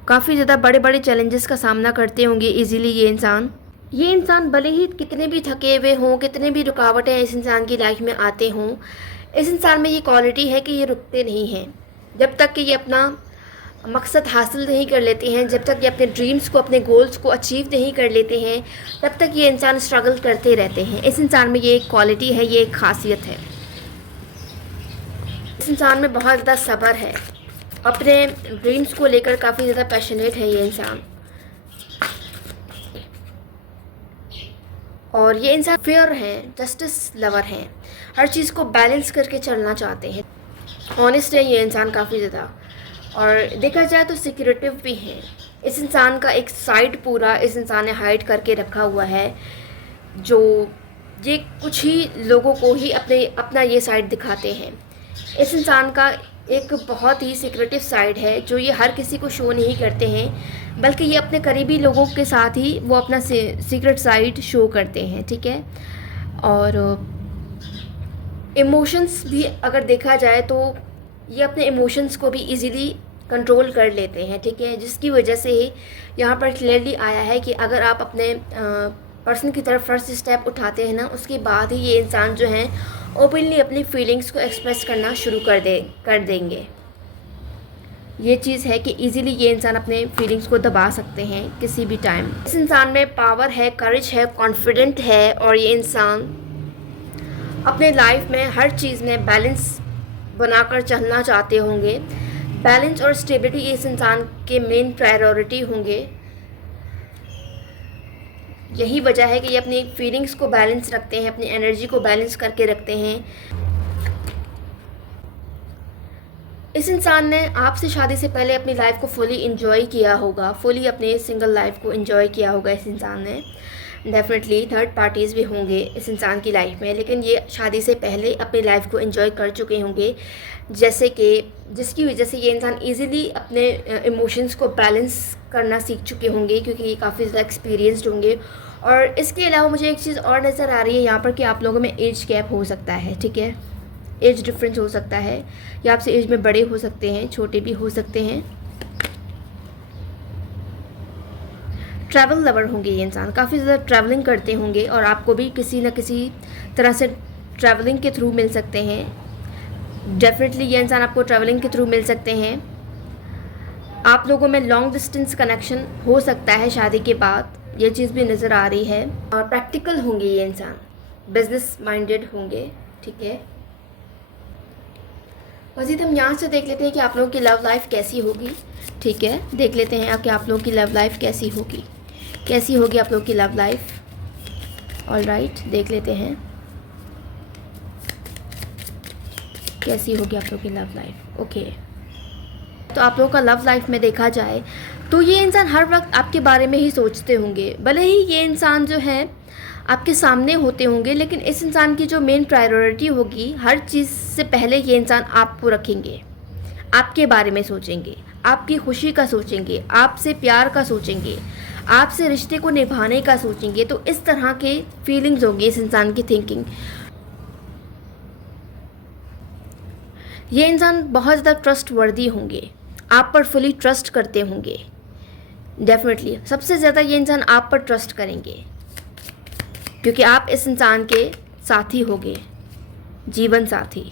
काफ़ी ज़्यादा बड़े बड़े चैलेंजेस का सामना करते होंगे इजीली ये इंसान। ये इंसान भले ही कितने भी थके हुए हों, कितने भी रुकावटें इस इंसान की लाइफ में आते हों, इस इंसान में ये क्वालिटी है कि ये रुकते नहीं हैं। जब तक कि ये अपना मकसद हासिल नहीं कर लेते हैं, जब तक ये अपने ड्रीम्स को, अपने गोल्स को अचीव नहीं कर लेते हैं, तब तक ये इंसान स्ट्रगल करते रहते हैं। इस इंसान में ये एक क्वालिटी है, ये एक खासियत है। इस इंसान में बहुत ज़्यादा सब्र है, अपने ड्रीम्स को लेकर काफ़ी ज़्यादा पैशनेट है ये इंसान। और ये इंसान फेयर हैं, जस्टिस लवर हैं, हर चीज़ को बैलेंस करके चलना चाहते हैं। ऑनेस्ट है ये इंसान काफ़ी ज़्यादा, और देखा जाए तो सिक्योरेटिव भी हैं। इस इंसान का एक साइड पूरा इस इंसान ने हाइड करके रखा हुआ है, जो ये कुछ ही लोगों को ही अपना ये साइड दिखाते हैं। इस इंसान का एक बहुत ही सिक्रेटिव साइड है जो ये हर किसी को शो नहीं करते हैं, बल्कि ये अपने करीबी लोगों के साथ ही वो अपना सीक्रेट साइड शो करते हैं, ठीक है। और इमोशंस भी अगर देखा जाए तो ये अपने इमोशंस को भी इजीली कंट्रोल कर लेते हैं, ठीक है, जिसकी वजह से ही यहाँ पर क्लियरली आया है कि अगर आप अपने पर्सन की तरफ फर्स्ट स्टेप उठाते हैं ना, उसके बाद ही ये इंसान जो हैं ओपनली अपनी फीलिंग्स को एक्सप्रेस करना शुरू कर देंगे। ये चीज़ है कि इजीली ये इंसान अपने फीलिंग्स को दबा सकते हैं किसी भी टाइम। इस इंसान में पावर है, करेज है, कॉन्फिडेंट है, और ये इंसान अपने लाइफ में हर चीज़ में बैलेंस बनाकर चलना चाहते होंगे। बैलेंस और स्टेबिलिटी इस इंसान के मेन प्रायोरिटी होंगे। यही वजह है कि ये अपनी फीलिंग्स को बैलेंस रखते हैं, अपनी एनर्जी को बैलेंस करके रखते हैं। इस इंसान ने आपसे शादी से पहले अपनी लाइफ को फुली इंजॉय किया होगा, फुली अपने सिंगल लाइफ को इंजॉय किया होगा इस इंसान ने। डेफिनेटली थर्ड पार्टीज़ भी होंगे इस इंसान की लाइफ में, लेकिन ये शादी से पहले अपनी लाइफ को एंजॉय कर चुके होंगे, जैसे कि जिसकी वजह से ये इंसान इजीली अपने इमोशंस को बैलेंस करना सीख चुके होंगे, क्योंकि ये काफ़ी ज़्यादा एक्सपीरियंस्ड होंगे। और इसके अलावा मुझे एक चीज़ और नज़र आ रही है यहाँ पर कि आप लोगों में एज गैप हो सकता है, ठीक है, एज डिफरेंस हो सकता है, या आपसे एज में बड़े हो सकते हैं, छोटे भी हो सकते हैं। ट्रैवल लवर होंगे ये इंसान, काफ़ी ज़्यादा ट्रैवलिंग करते होंगे और आपको भी किसी न किसी तरह से ट्रैवलिंग के थ्रू मिल सकते हैं। डेफिनेटली ये इंसान आपको ट्रैवलिंग के थ्रू मिल सकते हैं। आप लोगों में लॉन्ग डिस्टेंस कनेक्शन हो सकता है शादी के बाद, ये चीज़ भी नज़र आ रही है। और प्रैक्टिकल होंगे ये इंसान, बिजनेस माइंडेड होंगे, ठीक है। मज़ीद हम यहाँ से देख लेते हैं कि आप लोगों की लव लाइफ कैसी होगी, ठीक है। देख लेते हैं कि आप लोगों की लव लाइफ कैसी होगी, कैसी होगी आप लोगों की लव लाइफ। ऑलराइट, देख लेते हैं कैसी होगी आप लोगों की लव लाइफ। ओके, तो आप लोगों का लव लाइफ में देखा जाए तो ये इंसान हर वक्त आपके बारे में ही सोचते होंगे। भले ही ये इंसान जो है आपके सामने होते होंगे, लेकिन इस इंसान की जो मेन प्रायोरिटी होगी, हर चीज़ से पहले ये इंसान आपको रखेंगे, आपके बारे में सोचेंगे, आपकी खुशी का सोचेंगे, आपसे प्यार का सोचेंगे, आपसे रिश्ते को निभाने का सोचेंगे। तो इस तरह के फीलिंग्स होंगी इस इंसान की थिंकिंग। ये इंसान बहुत ज़्यादा ट्रस्ट वर्दी होंगे, आप पर फुली ट्रस्ट करते होंगे। डेफिनेटली सबसे ज़्यादा ये इंसान आप पर ट्रस्ट करेंगे, क्योंकि आप इस इंसान के साथी होंगे, जीवन साथी।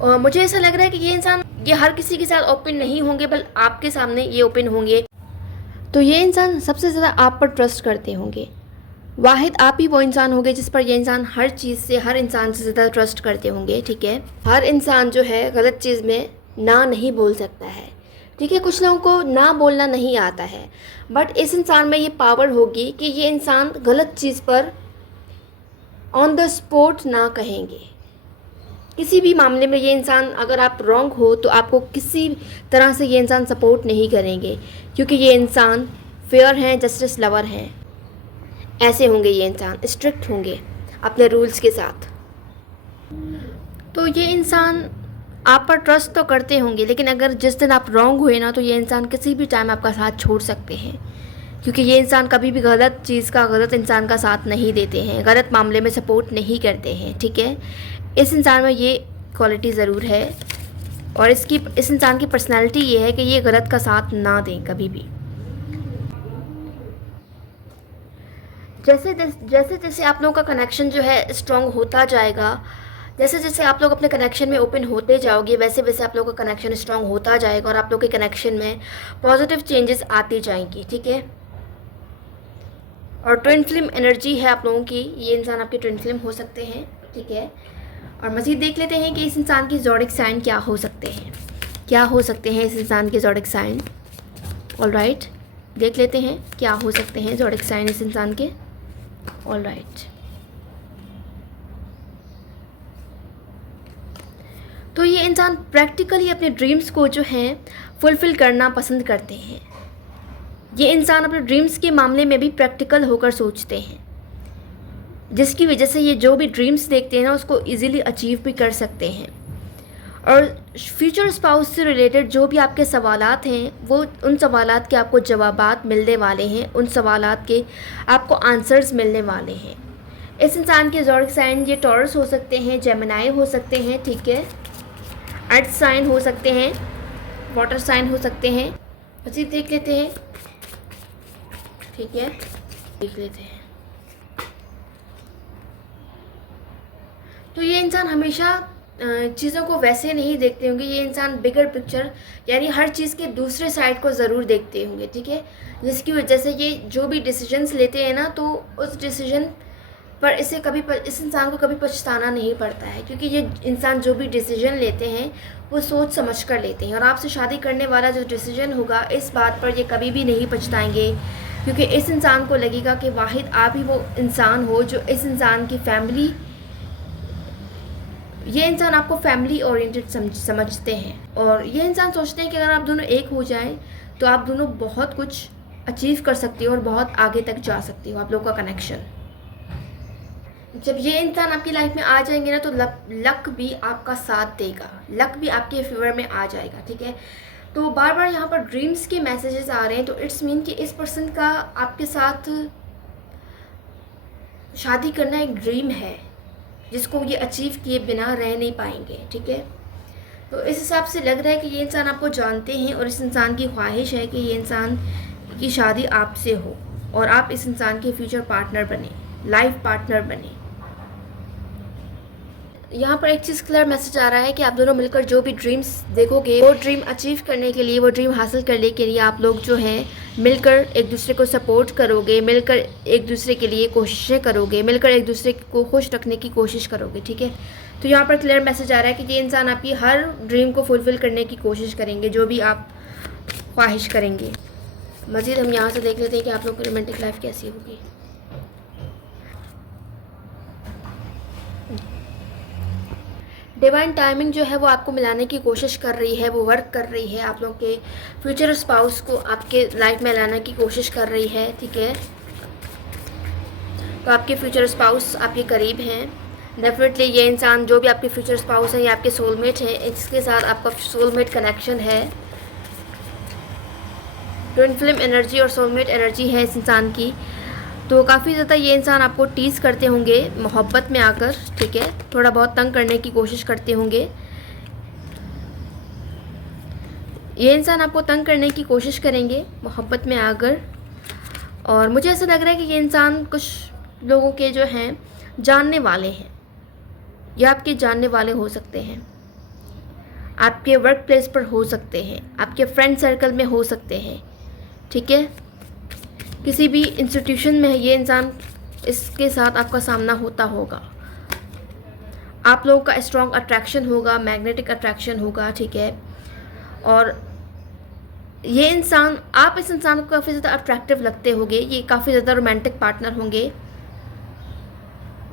और मुझे ऐसा लग रहा है कि ये इंसान ये हर किसी के साथ ओपन नहीं होंगे, बल्कि आपके सामने ये ओपन होंगे। तो ये इंसान सबसे ज़्यादा आप पर ट्रस्ट करते होंगे। वाहिद आप ही वो इंसान होंगे जिस पर ये इंसान हर चीज़ से, हर इंसान से ज़्यादा ट्रस्ट करते होंगे, ठीक है। हर इंसान जो है गलत चीज़ में ना नहीं बोल सकता है, ठीक है। कुछ लोगों को ना बोलना नहीं आता है, बट इस इंसान में ये पावर होगी कि ये इंसान गलत चीज़ पर ऑन द स्पॉट ना कहेंगे। किसी भी मामले में ये इंसान, अगर आप रॉन्ग हो तो आपको किसी तरह से ये इंसान सपोर्ट नहीं करेंगे, क्योंकि ये इंसान फेयर हैं, जस्टिस लवर हैं। ऐसे होंगे ये इंसान, स्ट्रिक्ट होंगे अपने रूल्स के साथ। तो ये इंसान आप पर ट्रस्ट तो करते होंगे, लेकिन अगर जिस दिन आप रॉन्ग हुए ना, तो ये इंसान किसी भी टाइम आपका साथ छोड़ सकते हैं, क्योंकि ये इंसान कभी भी गलत चीज़ का, गलत इंसान का साथ नहीं देते हैं, गलत मामले में सपोर्ट नहीं करते हैं, ठीक है। इस इंसान में ये क्वालिटी ज़रूर है, और इस इंसान की पर्सनैलिटी ये है कि ये गलत का साथ ना दें कभी भी। जैसे जैसे आप लोगों का कनेक्शन जो है स्ट्रॉन्ग होता जाएगा, जैसे जैसे आप लोग अपने कनेक्शन में ओपन होते जाओगे, वैसे वैसे आप लोगों का कनेक्शन स्ट्रॉन्ग होता जाएगा और आप लोग के कनेक्शन में पॉजिटिव चेंजेस आती जाएंगी, ठीक है। और ट्विन फ्लेम एनर्जी है आप लोगों की, ये इंसान आपके ट्विन फ्लेम हो सकते हैं, ठीक है। और मज़ीद देख लेते हैं कि इस इंसान की ज़ोडिक साइन क्या हो सकते हैं, क्या हो सकते हैं इस इंसान के ज़ोडिक साइन। ऑलराइट, देख लेते हैं क्या हो सकते हैं ज़ोडिक साइन इस इंसान के। ऑलराइट, तो ये इंसान प्रैक्टिकली अपने ड्रीम्स को जो हैं फुलफ़िल करना पसंद करते हैं। ये इंसान अपने ड्रीम्स के मामले में भी प्रैक्टिकल होकर सोचते हैं, जिसकी वजह से ये जो भी ड्रीम्स देखते हैं ना, उसको इजीली अचीव भी कर सकते हैं। और फ्यूचर स्पाउस से रिलेटेड जो भी आपके सवालात हैं, वो उन सवालात के आपको जवाबात मिलने वाले हैं, उन सवालात के आपको आंसर्स मिलने वाले हैं। इस इंसान के ज़ोडिक साइन ये टॉरस हो सकते हैं, जेमिनाई हो सकते हैं, ठीक है, अर्थ साइन हो सकते हैं, वाटर साइन हो सकते हैं। मज़ीद देख लेते हैं, ठीक है, देख लेते हैं। तो ये इंसान हमेशा चीज़ों को वैसे नहीं देखते होंगे, ये इंसान बिगर पिक्चर यानी हर चीज़ के दूसरे साइड को ज़रूर देखते होंगे, ठीक है। जिसकी वजह से ये जो भी डिसीजंस लेते हैं ना, तो उस डिसीजन पर इस इंसान को कभी पछताना नहीं पड़ता है, क्योंकि ये इंसान जो भी डिसीजन लेते हैं वो सोच समझ कर लेते हैं। और आपसे शादी करने वाला जो डिसीजन होगा, इस बात पर ये कभी भी नहीं पछताएंगे, क्योंकि इस इंसान को लगेगा कि वाहिद आप ही वो इंसान हो जो इस इंसान की फैमिली, ये इंसान आपको फैमिली ओरिएंटेड समझते हैं, और ये इंसान सोचते हैं कि अगर आप दोनों एक हो जाएं तो आप दोनों बहुत कुछ अचीव कर सकते हो और बहुत आगे तक जा सकते हो, आप लोगों का कनेक्शन। जब ये इंसान आपकी लाइफ में आ जाएंगे ना तो लक भी आपका साथ देगा, लक भी आपके फेवर में आ जाएगा, ठीक है। तो बार बार यहाँ पर ड्रीम्स के मैसेजेस आ रहे हैं, तो इट्स मीन कि इस पर्सन का आपके साथ शादी करना एक ड्रीम है जिसको ये अचीव किए बिना रह नहीं पाएंगे, ठीक है। तो इस हिसाब से लग रहा है कि ये इंसान आपको जानते हैं और इस इंसान की ख्वाहिश है कि ये इंसान की शादी आपसे हो और आप इस इंसान के फ्यूचर पार्टनर बने, लाइफ पार्टनर बने। यहाँ पर एक चीज़ क्लियर मैसेज आ रहा है कि आप दोनों मिलकर जो भी ड्रीम्स देखोगे, वो ड्रीम अचीव करने के लिए, वो ड्रीम हासिल करने के लिए आप लोग जो हैं मिलकर एक दूसरे को सपोर्ट करोगे, मिलकर एक दूसरे के लिए कोशिशें करोगे, मिलकर एक दूसरे को खुश रखने की कोशिश करोगे, ठीक है। तो यहाँ पर क्लियर मैसेज आ रहा है कि ये इंसान आपकी हर ड्रीम को फुलफ़िल करने की कोशिश करेंगे, जो भी आप ख्वाहिश करेंगे। मज़ीद हम यहाँ से देख लेते हैं कि आप लोग की रोमांटिक लाइफ कैसी होगी। डिवाइन टाइमिंग जो है वो आपको मिलाने की कोशिश कर रही है, वो वर्क कर रही है, आप लोग के फ्यूचर स्पाउस को आपके लाइफ में लाने की कोशिश कर रही है, ठीक है। तो आपके फ्यूचर स्पाउस आपके करीब हैं। डेफिनेटली ये इंसान जो भी आपके फ्यूचर स्पाउस हैं, ये आपके सोलमेट हैं, इसके साथ आपका सोलमेट कनेक्शन है। ट्विन फ्लेम एनर्जी और सोलमेट एनर्जी है इस इंसान की। तो काफ़ी ज़्यादा ये इंसान आपको टीज़ करते होंगे मोहब्बत में आकर, ठीक है, थोड़ा बहुत तंग करने की कोशिश करते होंगे। ये इंसान आपको तंग करने की कोशिश करेंगे मोहब्बत में आकर, और मुझे ऐसा लग रहा है कि ये इंसान कुछ लोगों के जो हैं जानने वाले हैं, या आपके जानने वाले हो सकते हैं, आपके वर्क प्लेस पर हो सकते हैं, आपके फ्रेंड सर्कल में हो सकते हैं, ठीक है। किसी भी इंस्टीट्यूशन में ये इंसान, इसके साथ आपका सामना होता होगा। आप लोगों का स्ट्रॉन्ग अट्रैक्शन होगा, मैग्नेटिक अट्रैक्शन होगा, ठीक है। और ये इंसान, आप इस इंसान को काफ़ी ज़्यादा अट्रैक्टिव लगते होंगे, ये काफ़ी ज़्यादा रोमांटिक पार्टनर होंगे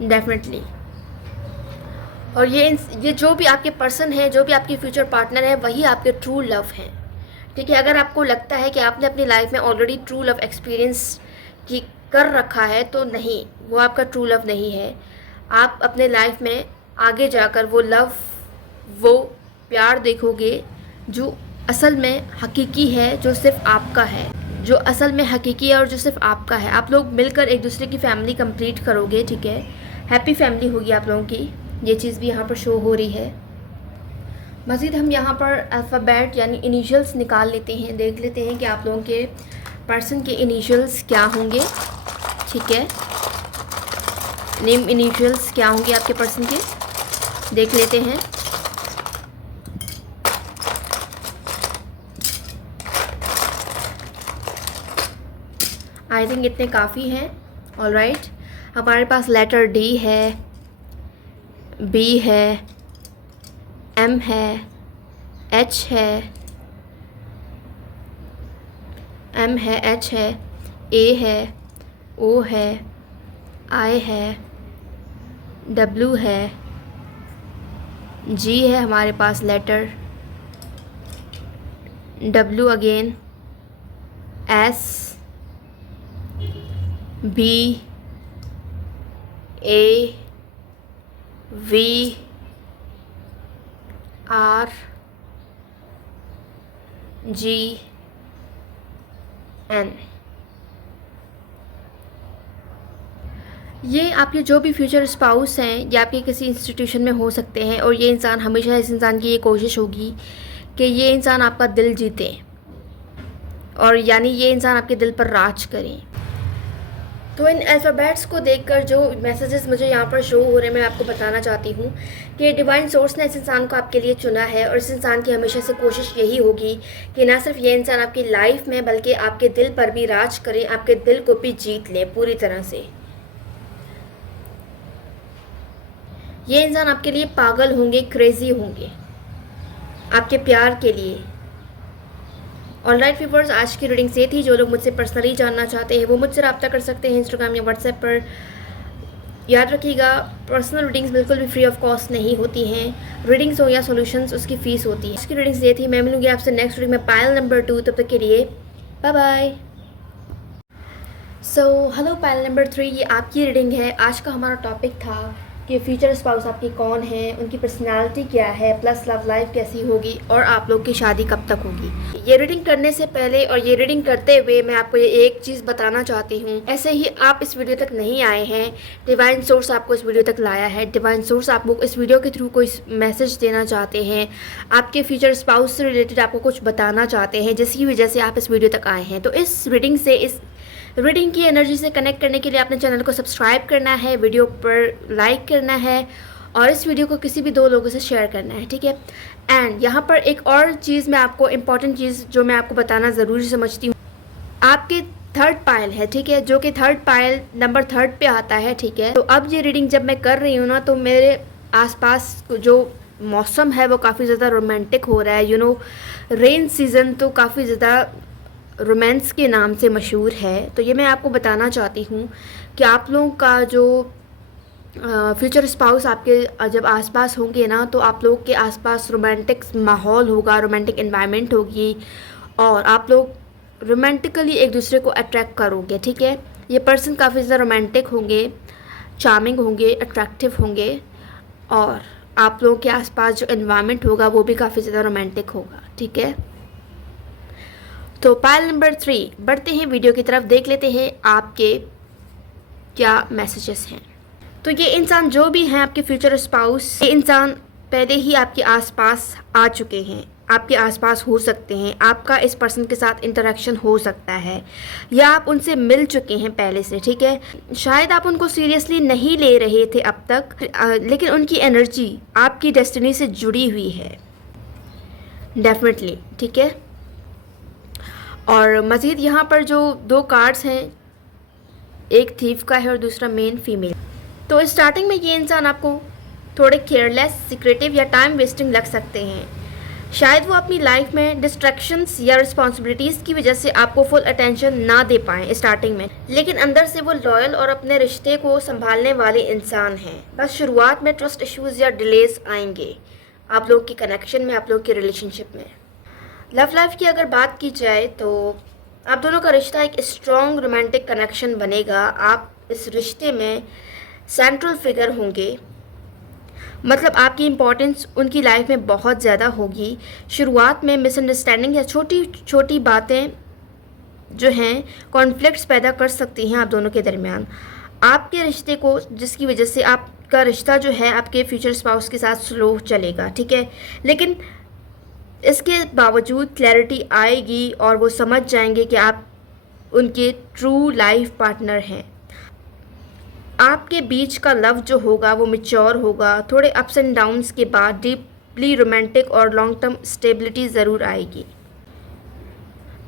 डेफिनेटली। और ये जो भी आपके पर्सन है, जो भी आपके फ्यूचर पार्टनर है, वही आपके ट्रू लव हैं, ठीक है। अगर आपको लगता है कि आपने अपनी लाइफ में ऑलरेडी ट्रू लव एक्सपीरियंस कर रखा है, तो नहीं, वो आपका ट्रू लव नहीं है। आप अपने लाइफ में आगे जाकर वो लव, वो प्यार देखोगे जो असल में हकीकी है, जो सिर्फ आपका है, जो असल में हकीकी है और जो सिर्फ आपका है। आप लोग मिलकर एक दूसरे की फैमिली कंप्लीट करोगे, ठीक है। हैप्पी फैमिली होगी आप लोगों की, ये चीज़ भी यहाँ पर शो हो रही है। मज़ीद हम यहाँ पर अल्फ़ाबेट यानी इनिशियल्स निकाल लेते हैं, देख लेते हैं कि आप लोगों के पर्सन के इनिशियल्स क्या होंगे, ठीक है। नेम इनिशियल्स क्या होंगे आपके पर्सन के, देख लेते हैं। आई थिंक इतने काफ़ी हैं। ऑलराइट, हमारे पास लेटर डी है, बी है, एम है, एच है, एम है, एच है, ए है, ओ है, आई है, डब्ल्यू है, जी है हमारे पास letter, W again, S, B, A, V, R, G, N. ये आपके जो भी फ्यूचर स्पाउस हैं, ये आपके किसी इंस्टीट्यूशन में हो सकते हैं, और ये इंसान, हमेशा इस इंसान की ये कोशिश होगी कि ये इंसान आपका दिल जीते, और यानी ये इंसान आपके दिल पर राज करें। तो इन अल्फ़ाबेट्स को देखकर जो मैसेजेस मुझे यहाँ पर शो हो रहे हैं, मैं आपको बताना चाहती हूँ कि डिवाइन सोर्स ने इस इंसान को आपके लिए चुना है, और इस इंसान की हमेशा से कोशिश यही होगी कि ना सिर्फ ये इंसान आपकी लाइफ में बल्कि आपके दिल पर भी राज करे, आपके दिल को भी जीत ले पूरी तरह से। ये इंसान आपके लिए पागल होंगे, क्रेज़ी होंगे आपके प्यार के लिए, ऑलराइट व्यूअर्स, आज की रीडिंग ये थी। जो लोग मुझसे पर्सनली जानना चाहते हैं वो मुझसे रब्ता कर सकते हैं इंस्टाग्राम या व्हाट्सएप पर। याद रखिएगा, पर्सनल रीडिंग्स बिल्कुल भी फ्री ऑफ कॉस्ट नहीं होती हैं। रीडिंग्स हो या सॉल्यूशंस, उसकी फ़ीस होती है। आज की रीडिंग्स ये थी। मैं मिलूंगी आपसे नेक्स्ट रीडिंग में पायल नंबर 2। तब तक के लिए bye bye. So hello pile number 3, ये आपकी रीडिंग है। आज का हमारा टॉपिक था कि फ्यूचर स्पाउस आपकी कौन है, उनकी पर्सनालिटी क्या है, प्लस लव लाइफ कैसी होगी और आप लोग की शादी कब तक होगी। ये रीडिंग करने से पहले और ये रीडिंग करते हुए मैं आपको ये एक चीज़ बताना चाहती हूँ। ऐसे ही आप इस वीडियो तक नहीं आए हैं, डिवाइन सोर्स आपको इस वीडियो तक लाया है। डिवाइन सोर्स आपको इस वीडियो के थ्रू कोई मैसेज देना चाहते हैं, आपके फ्यूचर स्पाउस से रिलेटेड आपको कुछ बताना चाहते हैं, जिसकी वजह से आप इस वीडियो तक आए हैं। तो इस रीडिंग से, इस रीडिंग की एनर्जी से कनेक्ट करने के लिए अपने चैनल को सब्सक्राइब करना है, वीडियो पर लाइक करना है और इस वीडियो को किसी भी 2 लोगों से शेयर करना है, ठीक है। एंड यहाँ पर एक और चीज़ मैं आपको, इम्पॉर्टेंट चीज़ जो मैं आपको बताना ज़रूरी समझती हूँ, आपके 3rd पायल है, ठीक है, जो कि 3rd पायल नंबर 3 पे आता है, ठीक है। तो अब ये रीडिंग जब मैं कर रही हूँ ना, तो मेरे आसपास जो मौसम है वो काफ़ी ज़्यादा रोमांटिक हो रहा है। रेन सीज़न तो काफ़ी ज़्यादा रोमांस के नाम से मशहूर है। तो ये मैं आपको बताना चाहती हूँ कि आप लोगों का जो फ्यूचर स्पाउस आपके जब आसपास होंगे ना, तो आप लोग के आसपास रोमांटिक माहौल होगा, रोमांटिक एनवायरनमेंट होगी और आप लोग रोमांटिकली एक दूसरे को अट्रैक्ट करोगे, ठीक है। ये पर्सन काफ़ी ज़्यादा रोमांटिक होंगे, चार्मिंग होंगे, अट्रैक्टिव होंगे और आप लोगों के आसपास जो एनवायरनमेंट होगा वो भी काफ़ी ज़्यादा रोमांटिक होगा, ठीक है। तो पायल नंबर 3, बढ़ते हैं वीडियो की तरफ, देख लेते हैं आपके क्या मैसेजेस हैं। तो ये इंसान जो भी हैं आपके फ्यूचर स्पाउस, ये इंसान पहले ही आपके आसपास आ चुके हैं, आपके आसपास हो सकते हैं, आपका इस पर्सन के साथ इंटरेक्शन हो सकता है या आप उनसे मिल चुके हैं पहले से, ठीक है। शायद आप उनको सीरियसली नहीं ले रहे थे अब तक, लेकिन उनकी एनर्जी आपकी डेस्टिनी से जुड़ी हुई है डेफिनेटली, ठीक है। और मज़ीद यहाँ पर जो 2 कार्ड्स हैं, एक थीफ का है और दूसरा मेन फीमेल। तो स्टार्टिंग में ये इंसान आपको थोड़े केयरलेस, सीक्रेटिव या टाइम वेस्टिंग लग सकते हैं। शायद वो अपनी लाइफ में डिस्ट्रैक्शंस या रिस्पॉन्सिबिलिटीज़ की वजह से आपको फुल अटेंशन ना दे पाएँ स्टार्टिंग में, लेकिन अंदर से वो लॉयल और अपने रिश्ते को संभालने वाले इंसान हैं। बस शुरुआत में ट्रस्ट इश्यूज़ या डिलेज आएंगे आप लोग के कनेक्शन में, आप लोग के रिलेशनशिप में। लव लाइफ की अगर बात की जाए तो आप दोनों का रिश्ता एक स्ट्रॉन्ग रोमांटिक कनेक्शन बनेगा। आप इस रिश्ते में सेंट्रल फिगर होंगे, मतलब आपकी इम्पोर्टेंस उनकी लाइफ में बहुत ज़्यादा होगी। शुरुआत में मिसअंडरस्टैंडिंग या छोटी छोटी बातें जो हैं कॉन्फ्लिक्ट्स पैदा कर सकती हैं आप दोनों के दरमियान, आपके रिश्ते को, जिसकी वजह से आपका रिश्ता जो है आपके फ्यूचर स्पाउस के साथ स्लो चलेगा, ठीक है। लेकिन इसके बावजूद क्लैरिटी आएगी और वो समझ जाएंगे कि आप उनके ट्रू लाइफ पार्टनर हैं। आपके बीच का लव जो होगा वो मैच्योर होगा, थोड़े अप्स एंड डाउन्स के बाद डीपली रोमांटिक और लॉन्ग टर्म स्टेबिलिटी ज़रूर आएगी।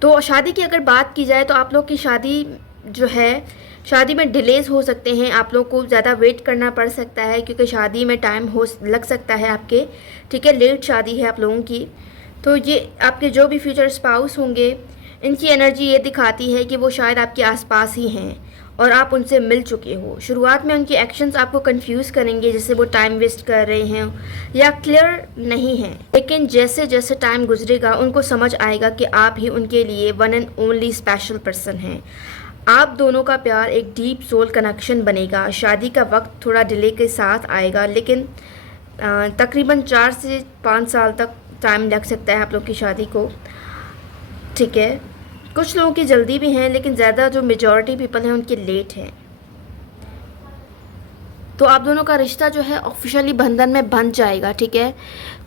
तो शादी की अगर बात की जाए तो आप लोग की शादी जो है, शादी में डिलेज हो सकते हैं, आप लोग को ज़्यादा वेट करना पड़ सकता है क्योंकि शादी में टाइम लग सकता है आपके, ठीक है। लेट शादी है आप लोगों की। तो ये आपके जो भी फ्यूचर स्पाउस होंगे, इनकी एनर्जी ये दिखाती है कि वो शायद आपके आसपास ही हैं और आप उनसे मिल चुके हो। शुरुआत में उनके एक्शंस आपको कंफ्यूज करेंगे, जैसे वो टाइम वेस्ट कर रहे हैं या क्लियर नहीं हैं, लेकिन जैसे जैसे टाइम गुजरेगा उनको समझ आएगा कि आप ही उनके लिए one and only special person हैं। आप दोनों का प्यार एक डीप सोल कनेक्शन बनेगा। शादी का वक्त थोड़ा डिले के साथ आएगा, लेकिन तकरीबन 4 से 5 साल तक टाइम लग सकता है आप लोग की शादी को, ठीक है। कुछ लोगों की जल्दी भी हैं, लेकिन ज़्यादा जो मेजॉरिटी पीपल हैं उनके लेट हैं। तो आप दोनों का रिश्ता जो है ऑफिशियली बंधन में बंध जाएगा, ठीक है।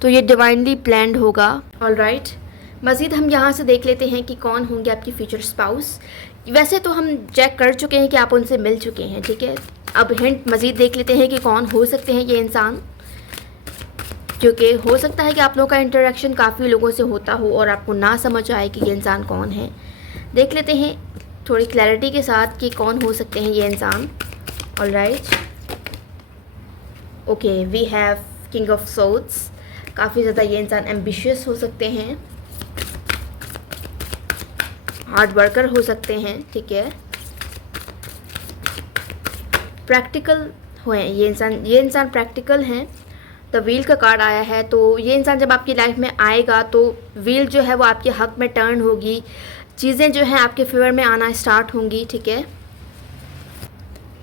तो ये डिवाइनली प्लान्ड होगा। ऑलराइट, मज़ीद हम यहाँ से देख लेते हैं कि कौन होंगे आपकी फ्यूचर स्पाउस। वैसे तो हम चेक कर चुके हैं कि आप उनसे मिल चुके हैं, ठीक है। अब हिंट मज़ीद देख लेते हैं कि कौन हो सकते हैं ये इंसान, क्योंकि हो सकता है कि आप लोगों का इंटरेक्शन काफ़ी लोगों से होता हो और आपको ना समझ आए कि ये इंसान कौन है। देख लेते हैं थोड़ी क्लैरिटी के साथ कि कौन हो सकते हैं ये इंसान। Alright, okay, we have king of swords. काफ़ी ज़्यादा ये इंसान एम्बिशियस हो सकते हैं। हार्ड वर्कर हो सकते हैं, ठीक है, प्रैक्टिकल हुए ये इंसान प्रैक्टिकल हैं। द व्हील का कार्ड आया है, तो ये इंसान जब आपकी लाइफ में आएगा तो व्हील जो है वो आपके हक में टर्न होगी, चीज़ें जो हैं आपके फेवर में आना स्टार्ट होंगी, ठीक है।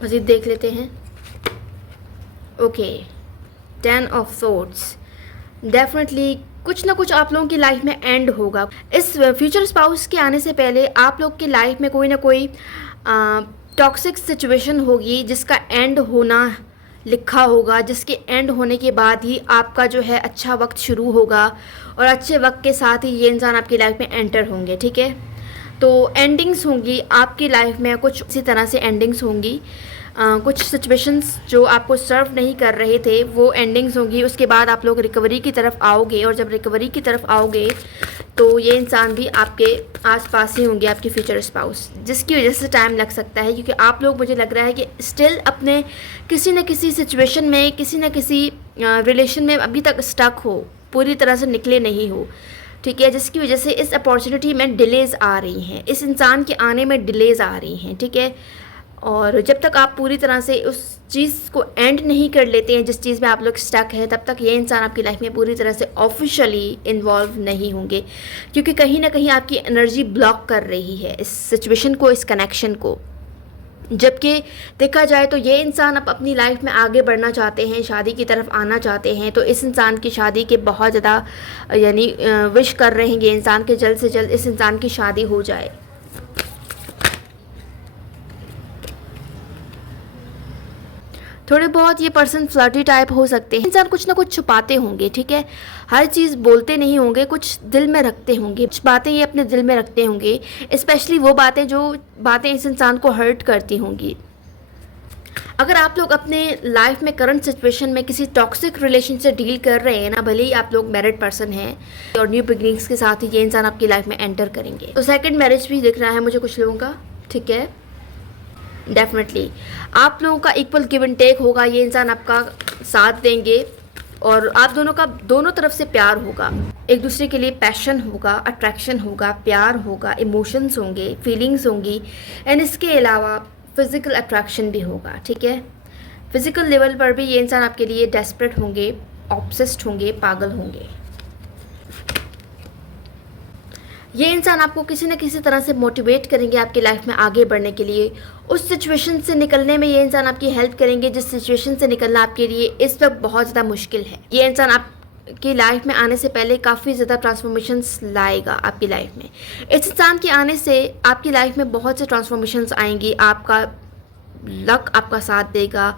मज़ीद देख लेते हैं। ओके, 10 ऑफ सोर्ड्स, डेफिनेटली कुछ ना कुछ आप लोगों की लाइफ में एंड होगा। इस फ्यूचर स्पाउस के आने से पहले आप लोग की लाइफ में कोई ना कोई टॉक्सिक सिचुएशन होगी जिसका एंड होना लिखा होगा, जिसके एंड होने के बाद ही आपका जो है अच्छा वक्त शुरू होगा और अच्छे वक्त के साथ ही ये इंसान आपकी लाइफ में एंटर होंगे, ठीक है। तो एंडिंग्स होंगी आपकी लाइफ में, कुछ इसी तरह से एंडिंग्स होंगी। कुछ सिचुएशंस जो आपको सर्व नहीं कर रहे थे वो एंडिंग्स होंगी। उसके बाद आप लोग रिकवरी की तरफ आओगे, और जब रिकवरी की तरफ आओगे तो ये इंसान भी आपके आसपास ही होंगे, आपके फ्यूचर स्पाउस, जिसकी वजह से टाइम लग सकता है, क्योंकि आप लोग, मुझे लग रहा है कि स्टिल अपने किसी न किसी सिचुएशन में, किसी न किसी रिलेशन में अभी तक स्टक हो, पूरी तरह से निकले नहीं हो, ठीक है, जिसकी वजह से इस अपॉर्चुनिटी में डिलेज़ आ रही हैं, इस इंसान के आने में डिलेज़ आ रही हैं, ठीक है। और जब तक आप पूरी तरह से उस चीज़ को एंड नहीं कर लेते हैं जिस चीज़ में आप लोग स्टक हैं, तब तक ये इंसान आपकी लाइफ में पूरी तरह से ऑफिशियली इन्वॉल्व नहीं होंगे, क्योंकि कहीं ना कहीं आपकी एनर्जी ब्लॉक कर रही है इस सिचुएशन को, इस कनेक्शन को। जबकि देखा जाए तो ये इंसान अब अपनी लाइफ में आगे बढ़ना चाहते हैं, शादी की तरफ आना चाहते हैं, तो इस इंसान की शादी के बहुत ज़्यादा यानी विश कर रहे हैं ये इंसान के जल्द से जल्द इस इंसान की शादी हो जाए। थोड़े बहुत ये पर्सन फ्लर्टी टाइप हो सकते हैं, इंसान कुछ ना कुछ छुपाते होंगे, ठीक है, हर चीज़ बोलते नहीं होंगे, कुछ दिल में रखते होंगे, कुछ बातें ये अपने दिल में रखते होंगे, स्पेशली वो बातें जो बातें इस इंसान को हर्ट करती होंगी। अगर आप लोग अपने लाइफ में करंट सिचुएशन में किसी टॉक्सिक रिलेशन से डील कर रहे हैं ना, भले ही आप लोग मैरिड पर्सन हैं, और न्यू बिगिनिंग्स के साथ ही ये इंसान आपकी लाइफ में एंटर करेंगे। तो सेकेंड मैरिज भी दिख रहा है मुझे कुछ लोगों का, ठीक है, डेफिनेटली आप लोगों का इक्वल गिव एंड टेक होगा, ये इंसान आपका साथ देंगे और आप दोनों का दोनों तरफ से प्यार होगा, एक दूसरे के लिए पैशन होगा, अट्रैक्शन होगा, प्यार होगा, इमोशंस होंगे, फीलिंग्स होंगी, एंड इसके अलावा फिज़िकल अट्रैक्शन भी होगा, ठीक है। फिज़िकल लेवल पर भी ये इंसान आपके लिए डेस्परेट होंगे, ऑब्सेस्ड होंगे, पागल होंगे। ये इंसान आपको किसी न किसी तरह से मोटिवेट करेंगे आपकी लाइफ में आगे बढ़ने के लिए, उस सिचुएशन से निकलने में ये इंसान आपकी हेल्प करेंगे जिस सिचुएशन से निकलना आपके लिए इस वक्त बहुत ज़्यादा मुश्किल है। ये इंसान आपकी लाइफ में आने से पहले काफ़ी ज़्यादा ट्रांसफॉर्मेशंस लाएगा आपकी लाइफ में। इस इंसान के आने से आपकी लाइफ में बहुत से ट्रांसफॉर्मेशंस आएंगी, आपका लक आपका साथ देगा,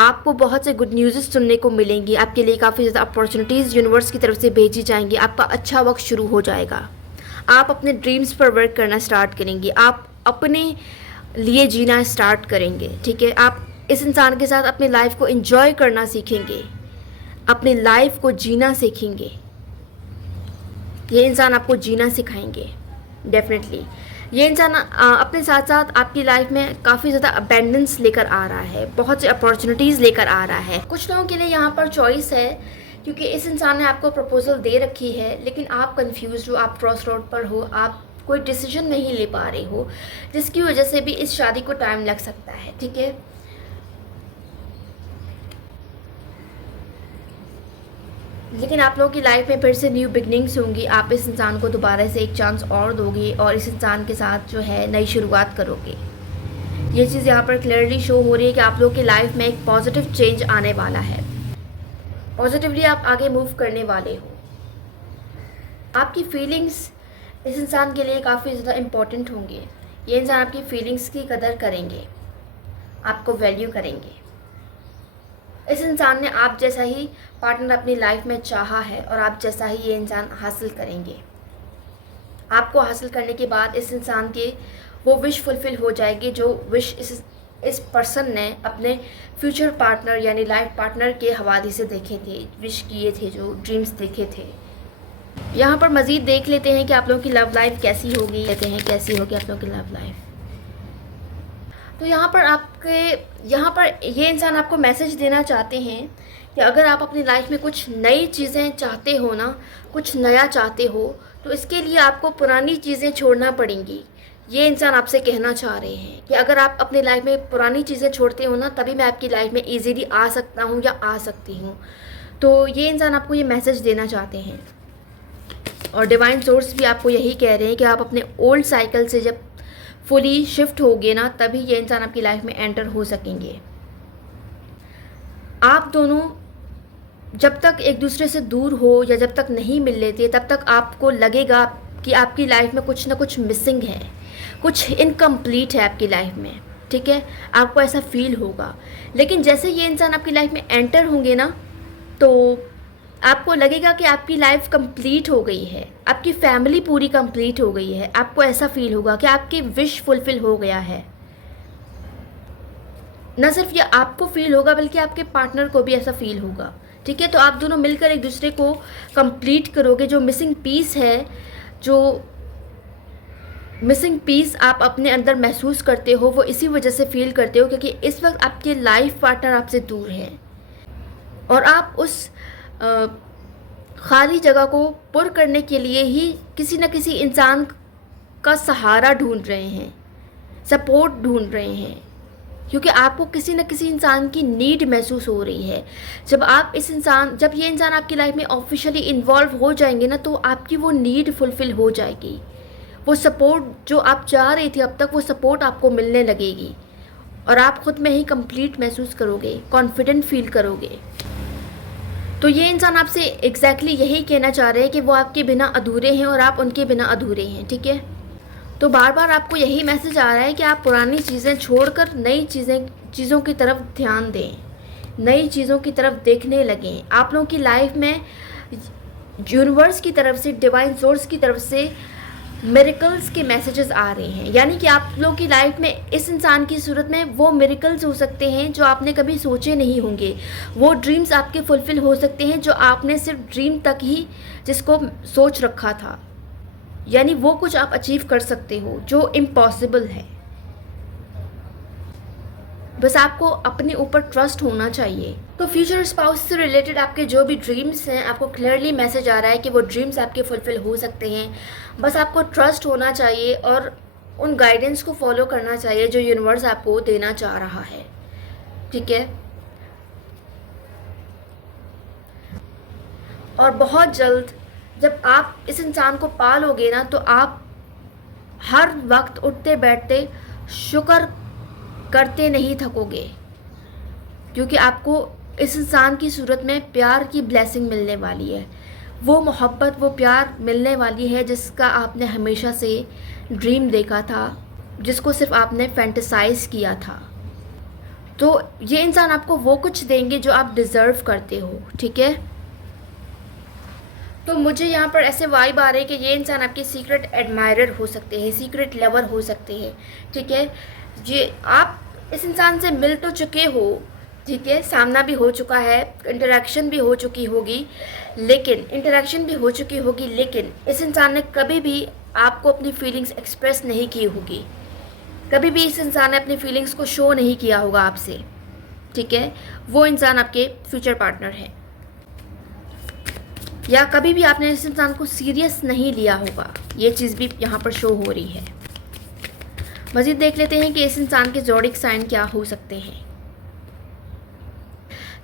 आपको बहुत से गुड न्यूज़ सुनने को मिलेंगी, आपके लिए काफ़ी ज़्यादा अपॉर्चुनिटीज़ यूनिवर्स की तरफ से भेजी जाएंगी, आपका अच्छा वक्त शुरू हो जाएगा, आप अपने ड्रीम्स पर वर्क करना स्टार्ट करेंगे, आप अपने लिए जीना स्टार्ट करेंगे, ठीक है। आप इस इंसान के साथ अपनी लाइफ को एंजॉय करना सीखेंगे, अपनी लाइफ को जीना सीखेंगे, ये इंसान आपको जीना सिखाएंगे डेफिनेटली। ये इंसान अपने साथ साथ आपकी लाइफ में काफ़ी ज़्यादा अबेंडेंस लेकर आ रहा है, बहुत सी अपॉर्चुनिटीज़ लेकर आ रहा है। कुछ लोगों के लिए यहाँ पर चॉइस है, क्योंकि इस इंसान ने आपको प्रपोजल दे रखी है, लेकिन आप कंफ्यूज हो, आप क्रॉस रोड पर हो, आप कोई डिसीजन नहीं ले पा रहे हो, जिसकी वजह से भी इस शादी को टाइम लग सकता है, ठीक है। लेकिन आप लोगों की लाइफ में फिर से न्यू बिगनिंग्स होंगी, आप इस इंसान को दोबारा से एक चांस और दोगे और इस इंसान के साथ जो है नई शुरुआत करोगे। ये चीज़ यहाँ पर क्लियरली शो हो रही है कि आप लोगों की लाइफ में एक पॉजिटिव चेंज आने वाला है, पॉजिटिवली आप आगे मूव करने वाले हो। आपकी फीलिंग्स इस इंसान के लिए काफ़ी ज़्यादा इम्पोर्टेंट होंगे, ये इंसान आपकी फीलिंग्स की कदर करेंगे, आपको वैल्यू करेंगे। इस इंसान ने आप जैसा ही पार्टनर अपनी लाइफ में चाहा है और आप जैसा ही ये इंसान हासिल करेंगे। आपको हासिल करने के बाद इस इंसान के वो विश फुलफ़िल हो जाएगी जो विश इस पर्सन ने अपने फ्यूचर पार्टनर यानी लाइफ पार्टनर के हवाले से देखे थे, विश किए थे, जो ड्रीम्स देखे थे। यहाँ पर मज़ीद देख लेते हैं कि आप लोगों की लव लाइफ कैसी होगी, कहते हैं कैसी होगी आप लोगों की लव लाइफ। तो यहाँ पर ये इंसान आपको मैसेज देना चाहते हैं कि अगर आप अपनी लाइफ में कुछ नई चीज़ें चाहते हो ना, कुछ नया चाहते हो, तो इसके लिए आपको पुरानी चीज़ें छोड़ना पड़ेंगी। ये इंसान आपसे कहना चाह रहे हैं कि अगर आप अपनी लाइफ में पुरानी चीज़ें छोड़ते हो ना, तभी मैं आपकी लाइफ में इजीली आ सकता हूँ या आ सकती हूँ। तो ये इंसान आपको ये मैसेज देना चाहते हैं। और डिवाइन सोर्स भी आपको यही कह रहे हैं कि आप अपने ओल्ड साइकिल से जब फुली शिफ्ट होगे ना, तभी ये इंसान आपकी लाइफ में एंटर हो सकेंगे। आप दोनों जब तक एक दूसरे से दूर हो या जब तक नहीं मिल लेते, तब तक आपको लगेगा कि आपकी लाइफ में कुछ ना कुछ मिसिंग है, कुछ इनकम्प्लीट है आपकी लाइफ में, ठीक है। आपको ऐसा फील होगा। लेकिन जैसे ये इंसान आपकी लाइफ में एंटर होंगे ना, तो आपको लगेगा कि आपकी लाइफ कंप्लीट हो गई है, आपकी फैमिली पूरी कंप्लीट हो गई है। आपको ऐसा फील होगा कि आपकी विश फुलफिल हो गया है। न सिर्फ ये आपको फील होगा, बल्कि आपके पार्टनर को भी ऐसा फील होगा, ठीक है। तो आप दोनों मिलकर एक दूसरे को कंप्लीट करोगे। जो मिसिंग पीस है, जो मिसिंग पीस आप अपने अंदर महसूस करते हो, वो इसी वजह से फील करते हो क्योंकि इस वक्त आपके लाइफ पार्टनर आपसे दूर है और आप उस खाली जगह को पुर करने के लिए ही किसी न किसी इंसान का सहारा ढूंढ रहे हैं, सपोर्ट ढूंढ रहे हैं, क्योंकि आपको किसी न किसी इंसान की नीड महसूस हो रही है। जब ये इंसान आपकी लाइफ में ऑफिशियली इन्वॉल्व हो जाएंगे ना, तो आपकी वो नीड फुलफिल हो जाएगी। वो सपोर्ट जो आप चाह रही थी अब तक, वो सपोर्ट आपको मिलने लगेगी और आप खुद में ही कंप्लीट महसूस करोगे, कॉन्फिडेंट फील करोगे। तो ये इंसान आपसे एग्जैक्टली यही कहना चाह रहे हैं कि वो आपके बिना अधूरे हैं और आप उनके बिना अधूरे हैं, ठीक है। तो बार बार आपको यही मैसेज आ रहा है कि आप पुरानी चीज़ें छोड़कर नई चीज़ों की तरफ ध्यान दें, नई चीज़ों की तरफ देखने लगें। आप लोगों की लाइफ में यूनिवर्स की तरफ से, डिवाइन सोर्स की तरफ से मिरेकल्स के मैसेजेस आ रहे हैं। यानी कि आप लोगों की लाइफ में इस इंसान की सूरत में वो मिरेकल्स हो सकते हैं जो आपने कभी सोचे नहीं होंगे। वो ड्रीम्स आपके फुलफिल हो सकते हैं जो आपने सिर्फ ड्रीम तक ही जिसको सोच रखा था। यानी वो कुछ आप अचीव कर सकते हो जो इम्पॉसिबल है। बस आपको अपने ऊपर ट्रस्ट होना चाहिए। तो फ्यूचर स्पाउस से रिलेटेड आपके जो भी ड्रीम्स हैं, आपको क्लियरली मैसेज आ रहा है कि वो ड्रीम्स आपके फुलफिल हो सकते हैं। बस आपको ट्रस्ट होना चाहिए और उन गाइडेंस को फॉलो करना चाहिए जो यूनिवर्स आपको देना चाह रहा है, ठीक है। और बहुत जल्द जब आप इस इंसान को पा लोगे ना, तो आप हर वक्त उठते बैठते शुक्र करते नहीं थकोगे, क्योंकि आपको इस इंसान की सूरत में प्यार की ब्लेसिंग मिलने वाली है। वो मोहब्बत, वो प्यार मिलने वाली है जिसका आपने हमेशा से ड्रीम देखा था, जिसको सिर्फ आपने फैंटेसाइज किया था। तो ये इंसान आपको वो कुछ देंगे जो आप डिज़र्व करते हो, ठीक है। तो मुझे यहाँ पर ऐसे वाइब आ रहे हैं कि ये इंसान आपके सीक्रेट एडमायरर हो सकते हैं, सीक्रेट लवर हो सकते हैं, ठीक है। ये आप इस इंसान से मिल तो चुके हो, ठीक है, सामना भी हो चुका है, इंटरेक्शन भी हो चुकी होगी, लेकिन इस इंसान ने कभी भी आपको अपनी फीलिंग्स एक्सप्रेस नहीं की होगी। कभी भी इस इंसान ने अपनी फीलिंग्स को शो नहीं किया होगा आपसे, ठीक है। वो इंसान आपके फ्यूचर पार्टनर है, या कभी भी आपने इस इंसान को सीरियस नहीं लिया होगा। ये चीज़ भी यहाँ पर शो हो रही है। मज़ीद देख लेते हैं कि इस इंसान के ज़ोडिक साइन क्या हो सकते हैं।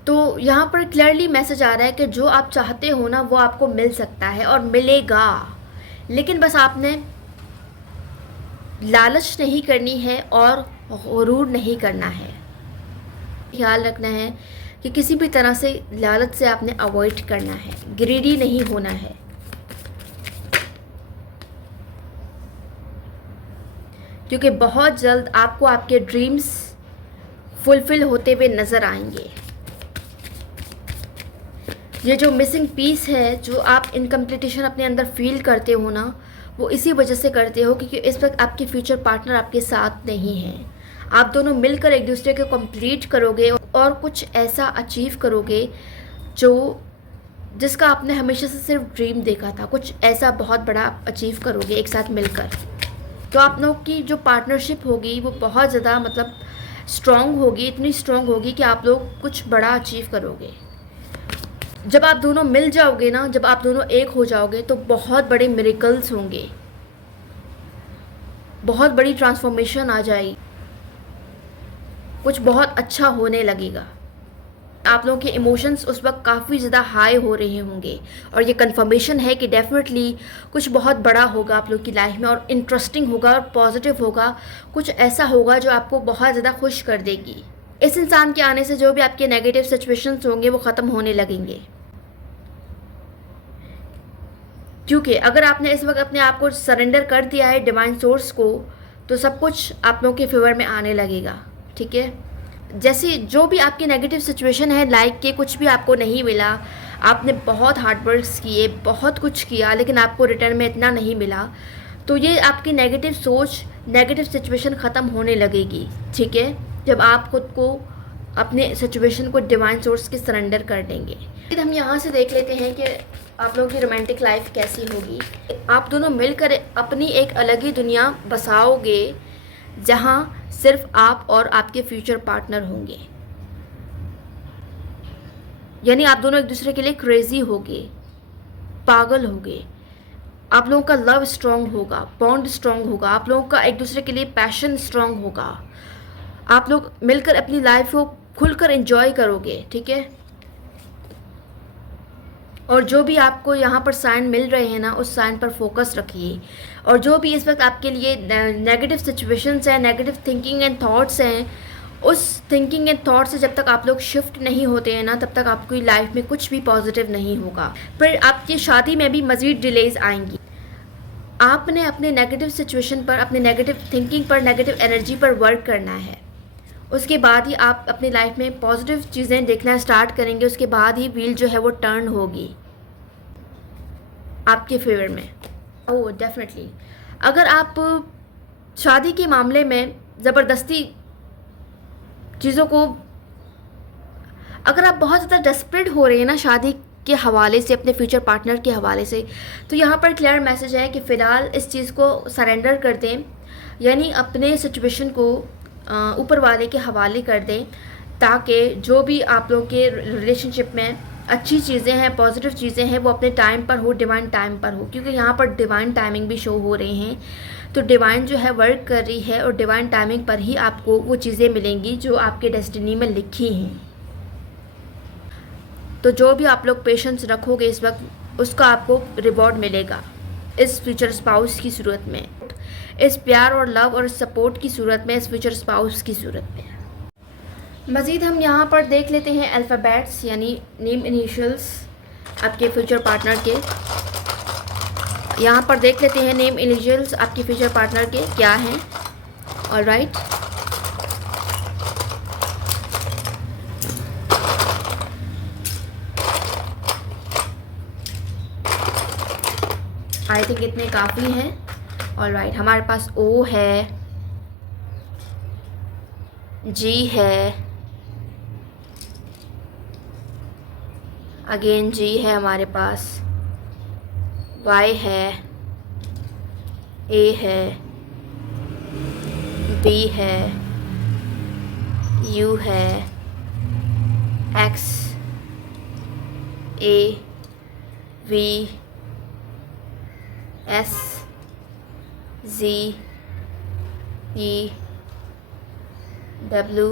तो यहाँ पर क्लियरली मैसेज आ रहा है कि जो आप चाहते हो ना, वो आपको मिल सकता है और मिलेगा। लेकिन बस आपने लालच नहीं करनी है और गुरूर नहीं करना है। ख्याल रखना है कि किसी भी तरह से लालच से आपने अवॉइड करना है, ग्रीडी नहीं होना है, क्योंकि बहुत जल्द आपको आपके ड्रीम्स फुलफिल होते हुए नज़र आएंगे। ये जो मिसिंग पीस है, जो आप इनकम्प्लीटेशन अपने अंदर फील करते हो ना, वो इसी वजह से करते हो क्योंकि इस वक्त आपके फ्यूचर पार्टनर आपके साथ नहीं हैं। आप दोनों मिलकर एक दूसरे को कंप्लीट करोगे और कुछ ऐसा अचीव करोगे जिसका आपने हमेशा से सिर्फ ड्रीम देखा था। कुछ ऐसा बहुत बड़ा आप अचीव करोगे एक साथ मिलकर। तो आप लोग की जो पार्टनरशिप होगी वो बहुत ज़्यादा स्ट्रॉन्ग होगी, इतनी स्ट्रॉन्ग होगी कि आप लोग कुछ बड़ा अचीव करोगे। जब आप दोनों मिल जाओगे ना, जब आप दोनों एक हो जाओगे तो बहुत बड़े मिरेकल्स होंगे, बहुत बड़ी ट्रांसफॉर्मेशन आ जाएगी, कुछ बहुत अच्छा होने लगेगा। आप लोगों के इमोशंस उस वक्त काफ़ी ज़्यादा हाई हो रहे होंगे और ये कंफर्मेशन है कि डेफिनेटली कुछ बहुत बड़ा होगा आप लोग की लाइफ में, और इंटरेस्टिंग होगा और पॉजिटिव होगा, कुछ ऐसा होगा जो आपको बहुत ज़्यादा खुश कर देगी। इस इंसान के आने से जो भी आपके नेगेटिव सिचुएशंस होंगे वो ख़त्म होने लगेंगे, क्योंकि अगर आपने इस वक्त अपने आप को सरेंडर कर दिया है डिवाइन सोर्स को, तो सब कुछ आप लोगों के फेवर में आने लगेगा। ठीक है, जैसे जो भी आपकी नेगेटिव सिचुएशन है, लाइक के कुछ भी आपको नहीं मिला, आपने बहुत हार्ड वर्क्स किए, बहुत कुछ किया, लेकिन आपको रिटर्न में इतना नहीं मिला, तो ये आपकी नेगेटिव सोच, नेगेटिव सिचुएशन ख़त्म होने लगेगी। ठीक है, जब आप खुद को, अपने सिचुएशन को डिवाइन सोर्स के सरेंडर कर देंगे। फिर हम यहाँ से देख लेते हैं कि आप लोगों की रोमांटिक लाइफ कैसी होगी। आप दोनों मिलकर अपनी एक अलग ही दुनिया बसाओगे, जहाँ सिर्फ आप और आपके फ्यूचर पार्टनर होंगे। यानी आप दोनों एक दूसरे के लिए क्रेजी होगे, पागल होगे। आप लोगों का लव स्ट्रांग होगा, बॉन्ड स्ट्रांग होगा, आप लोगों का एक दूसरे के लिए पैशन स्ट्रांग होगा। आप लोग मिलकर अपनी लाइफ को खुलकर एंजॉय करोगे। ठीक है, और जो भी आपको यहाँ पर साइन मिल रहे हैं ना, उस साइन पर फोकस रखिए। और जो भी इस वक्त आपके लिए नेगेटिव सिचुएशंस हैं, नेगेटिव थिंकिंग एंड थॉट्स हैं, उस थिंकिंग एंड थॉट से जब तक आप लोग शिफ्ट नहीं होते हैं ना, तब तक आपकी लाइफ में कुछ भी पॉजिटिव नहीं होगा। फिर आपकी शादी में भी मज़ीद डिलेज आएंगी। आपने अपने नेगेटिव सिचुएशन पर, अपने नेगेटिव थिंकिंग पर, नेगेटिव एनर्जी पर वर्क करना है। उसके बाद ही आप अपनी लाइफ में पॉजिटिव चीज़ें देखना स्टार्ट करेंगे। उसके बाद ही व्हील जो है वो टर्न होगी आपके फेवर में। ओह डेफिनेटली, अगर आप शादी के मामले में ज़बरदस्ती चीज़ों को, अगर आप बहुत ज़्यादा डेस्परेट हो रहे हैं ना शादी के हवाले से, अपने फ्यूचर पार्टनर के हवाले से, तो यहाँ पर क्लियर मैसेज है कि फ़िलहाल इस चीज़ को सरेंडर कर दें, यानी अपने सिचुएशन को ऊपर वाले के हवाले कर दें, ताकि जो भी आप लोगों के रिलेशनशिप में अच्छी चीज़ें हैं, पॉजिटिव चीज़ें हैं, वो अपने टाइम पर हो, डिवाइन टाइम पर हो। क्योंकि यहाँ पर डिवाइन टाइमिंग भी शो हो रहे हैं, तो डिवाइन जो है वर्क कर रही है, और डिवाइन टाइमिंग पर ही आपको वो चीज़ें मिलेंगी जो आपके डेस्टिनी में लिखी हैं। तो जो भी आप लोग पेशेंस रखोगे इस वक्त, उसका आपको रिवॉर्ड मिलेगा इस फ्यूचर स्पाउस की सूरत में, इस प्यार और लव और सपोर्ट की सूरत में, इस फ्यूचर स्पाउस की सूरत में। मज़ीद हम यहाँ पर देख लेते हैं अल्फ़ाबेट्स, यानी नेम इनिशियल्स आपके फ्यूचर पार्टनर के। यहाँ पर देख लेते हैं नेम इनिशियल्स आपके फ्यूचर पार्टनर के क्या हैं। ऑलराइट, आई थिंक इतने काफ़ी हैं। ऑलराइट, हमारे पास ओ है, जी है, अगेन जी है हमारे पास, वाई है, ए है, बी है, यू है, X, A, V, S, G, E, W,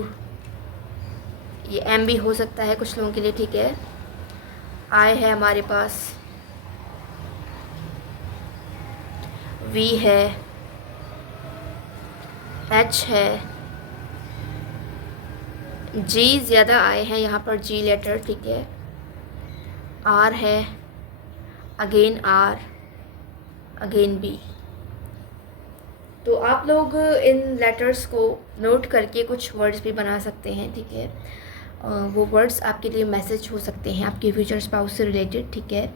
ये एम भी हो सकता है कुछ लोगों के लिए। ठीक है, आई है हमारे पास, वी है, एच है, जी ज़्यादा आए हैं यहाँ पर, जी लेटर। ठीक है, आर है, अगेन आर, अगेन बी। तो आप लोग इन लेटर्स को नोट करके कुछ वर्ड्स भी बना सकते हैं। ठीक है, वो वर्ड्स आपके लिए मैसेज हो सकते हैं आपके फ्यूचर स्पाउस से रिलेटेड। ठीक है,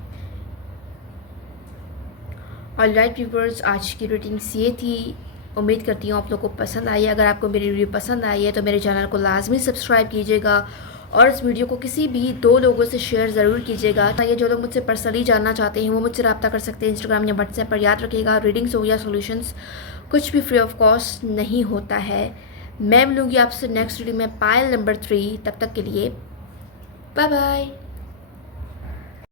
ऑलराइट व्यूअर्स, आज की रीडिंग्स ये थी। उम्मीद करती हूँ आप लोगों को पसंद आई है। अगर आपको मेरी वीडियो पसंद आई है तो मेरे चैनल को लाजमी सब्सक्राइब कीजिएगा, और इस वीडियो को किसी भी 2 लोगों से शेयर ज़रूर कीजिएगा। ये जो लोग मुझसे पर्सनली जानना चाहते हैं वो मुझसे रब्ता कर सकते हैं इंस्टाग्राम या व्हाट्सएप पर। याद रखिएगा, रीडिंग्स हो या सॉल्यूशंस कुछ भी फ्री ऑफ कॉस्ट नहीं होता है। मैं मिलूँगी आपसे नेक्स्ट वीडियो में पायल नंबर 3। तब तक के लिए बाय बाय।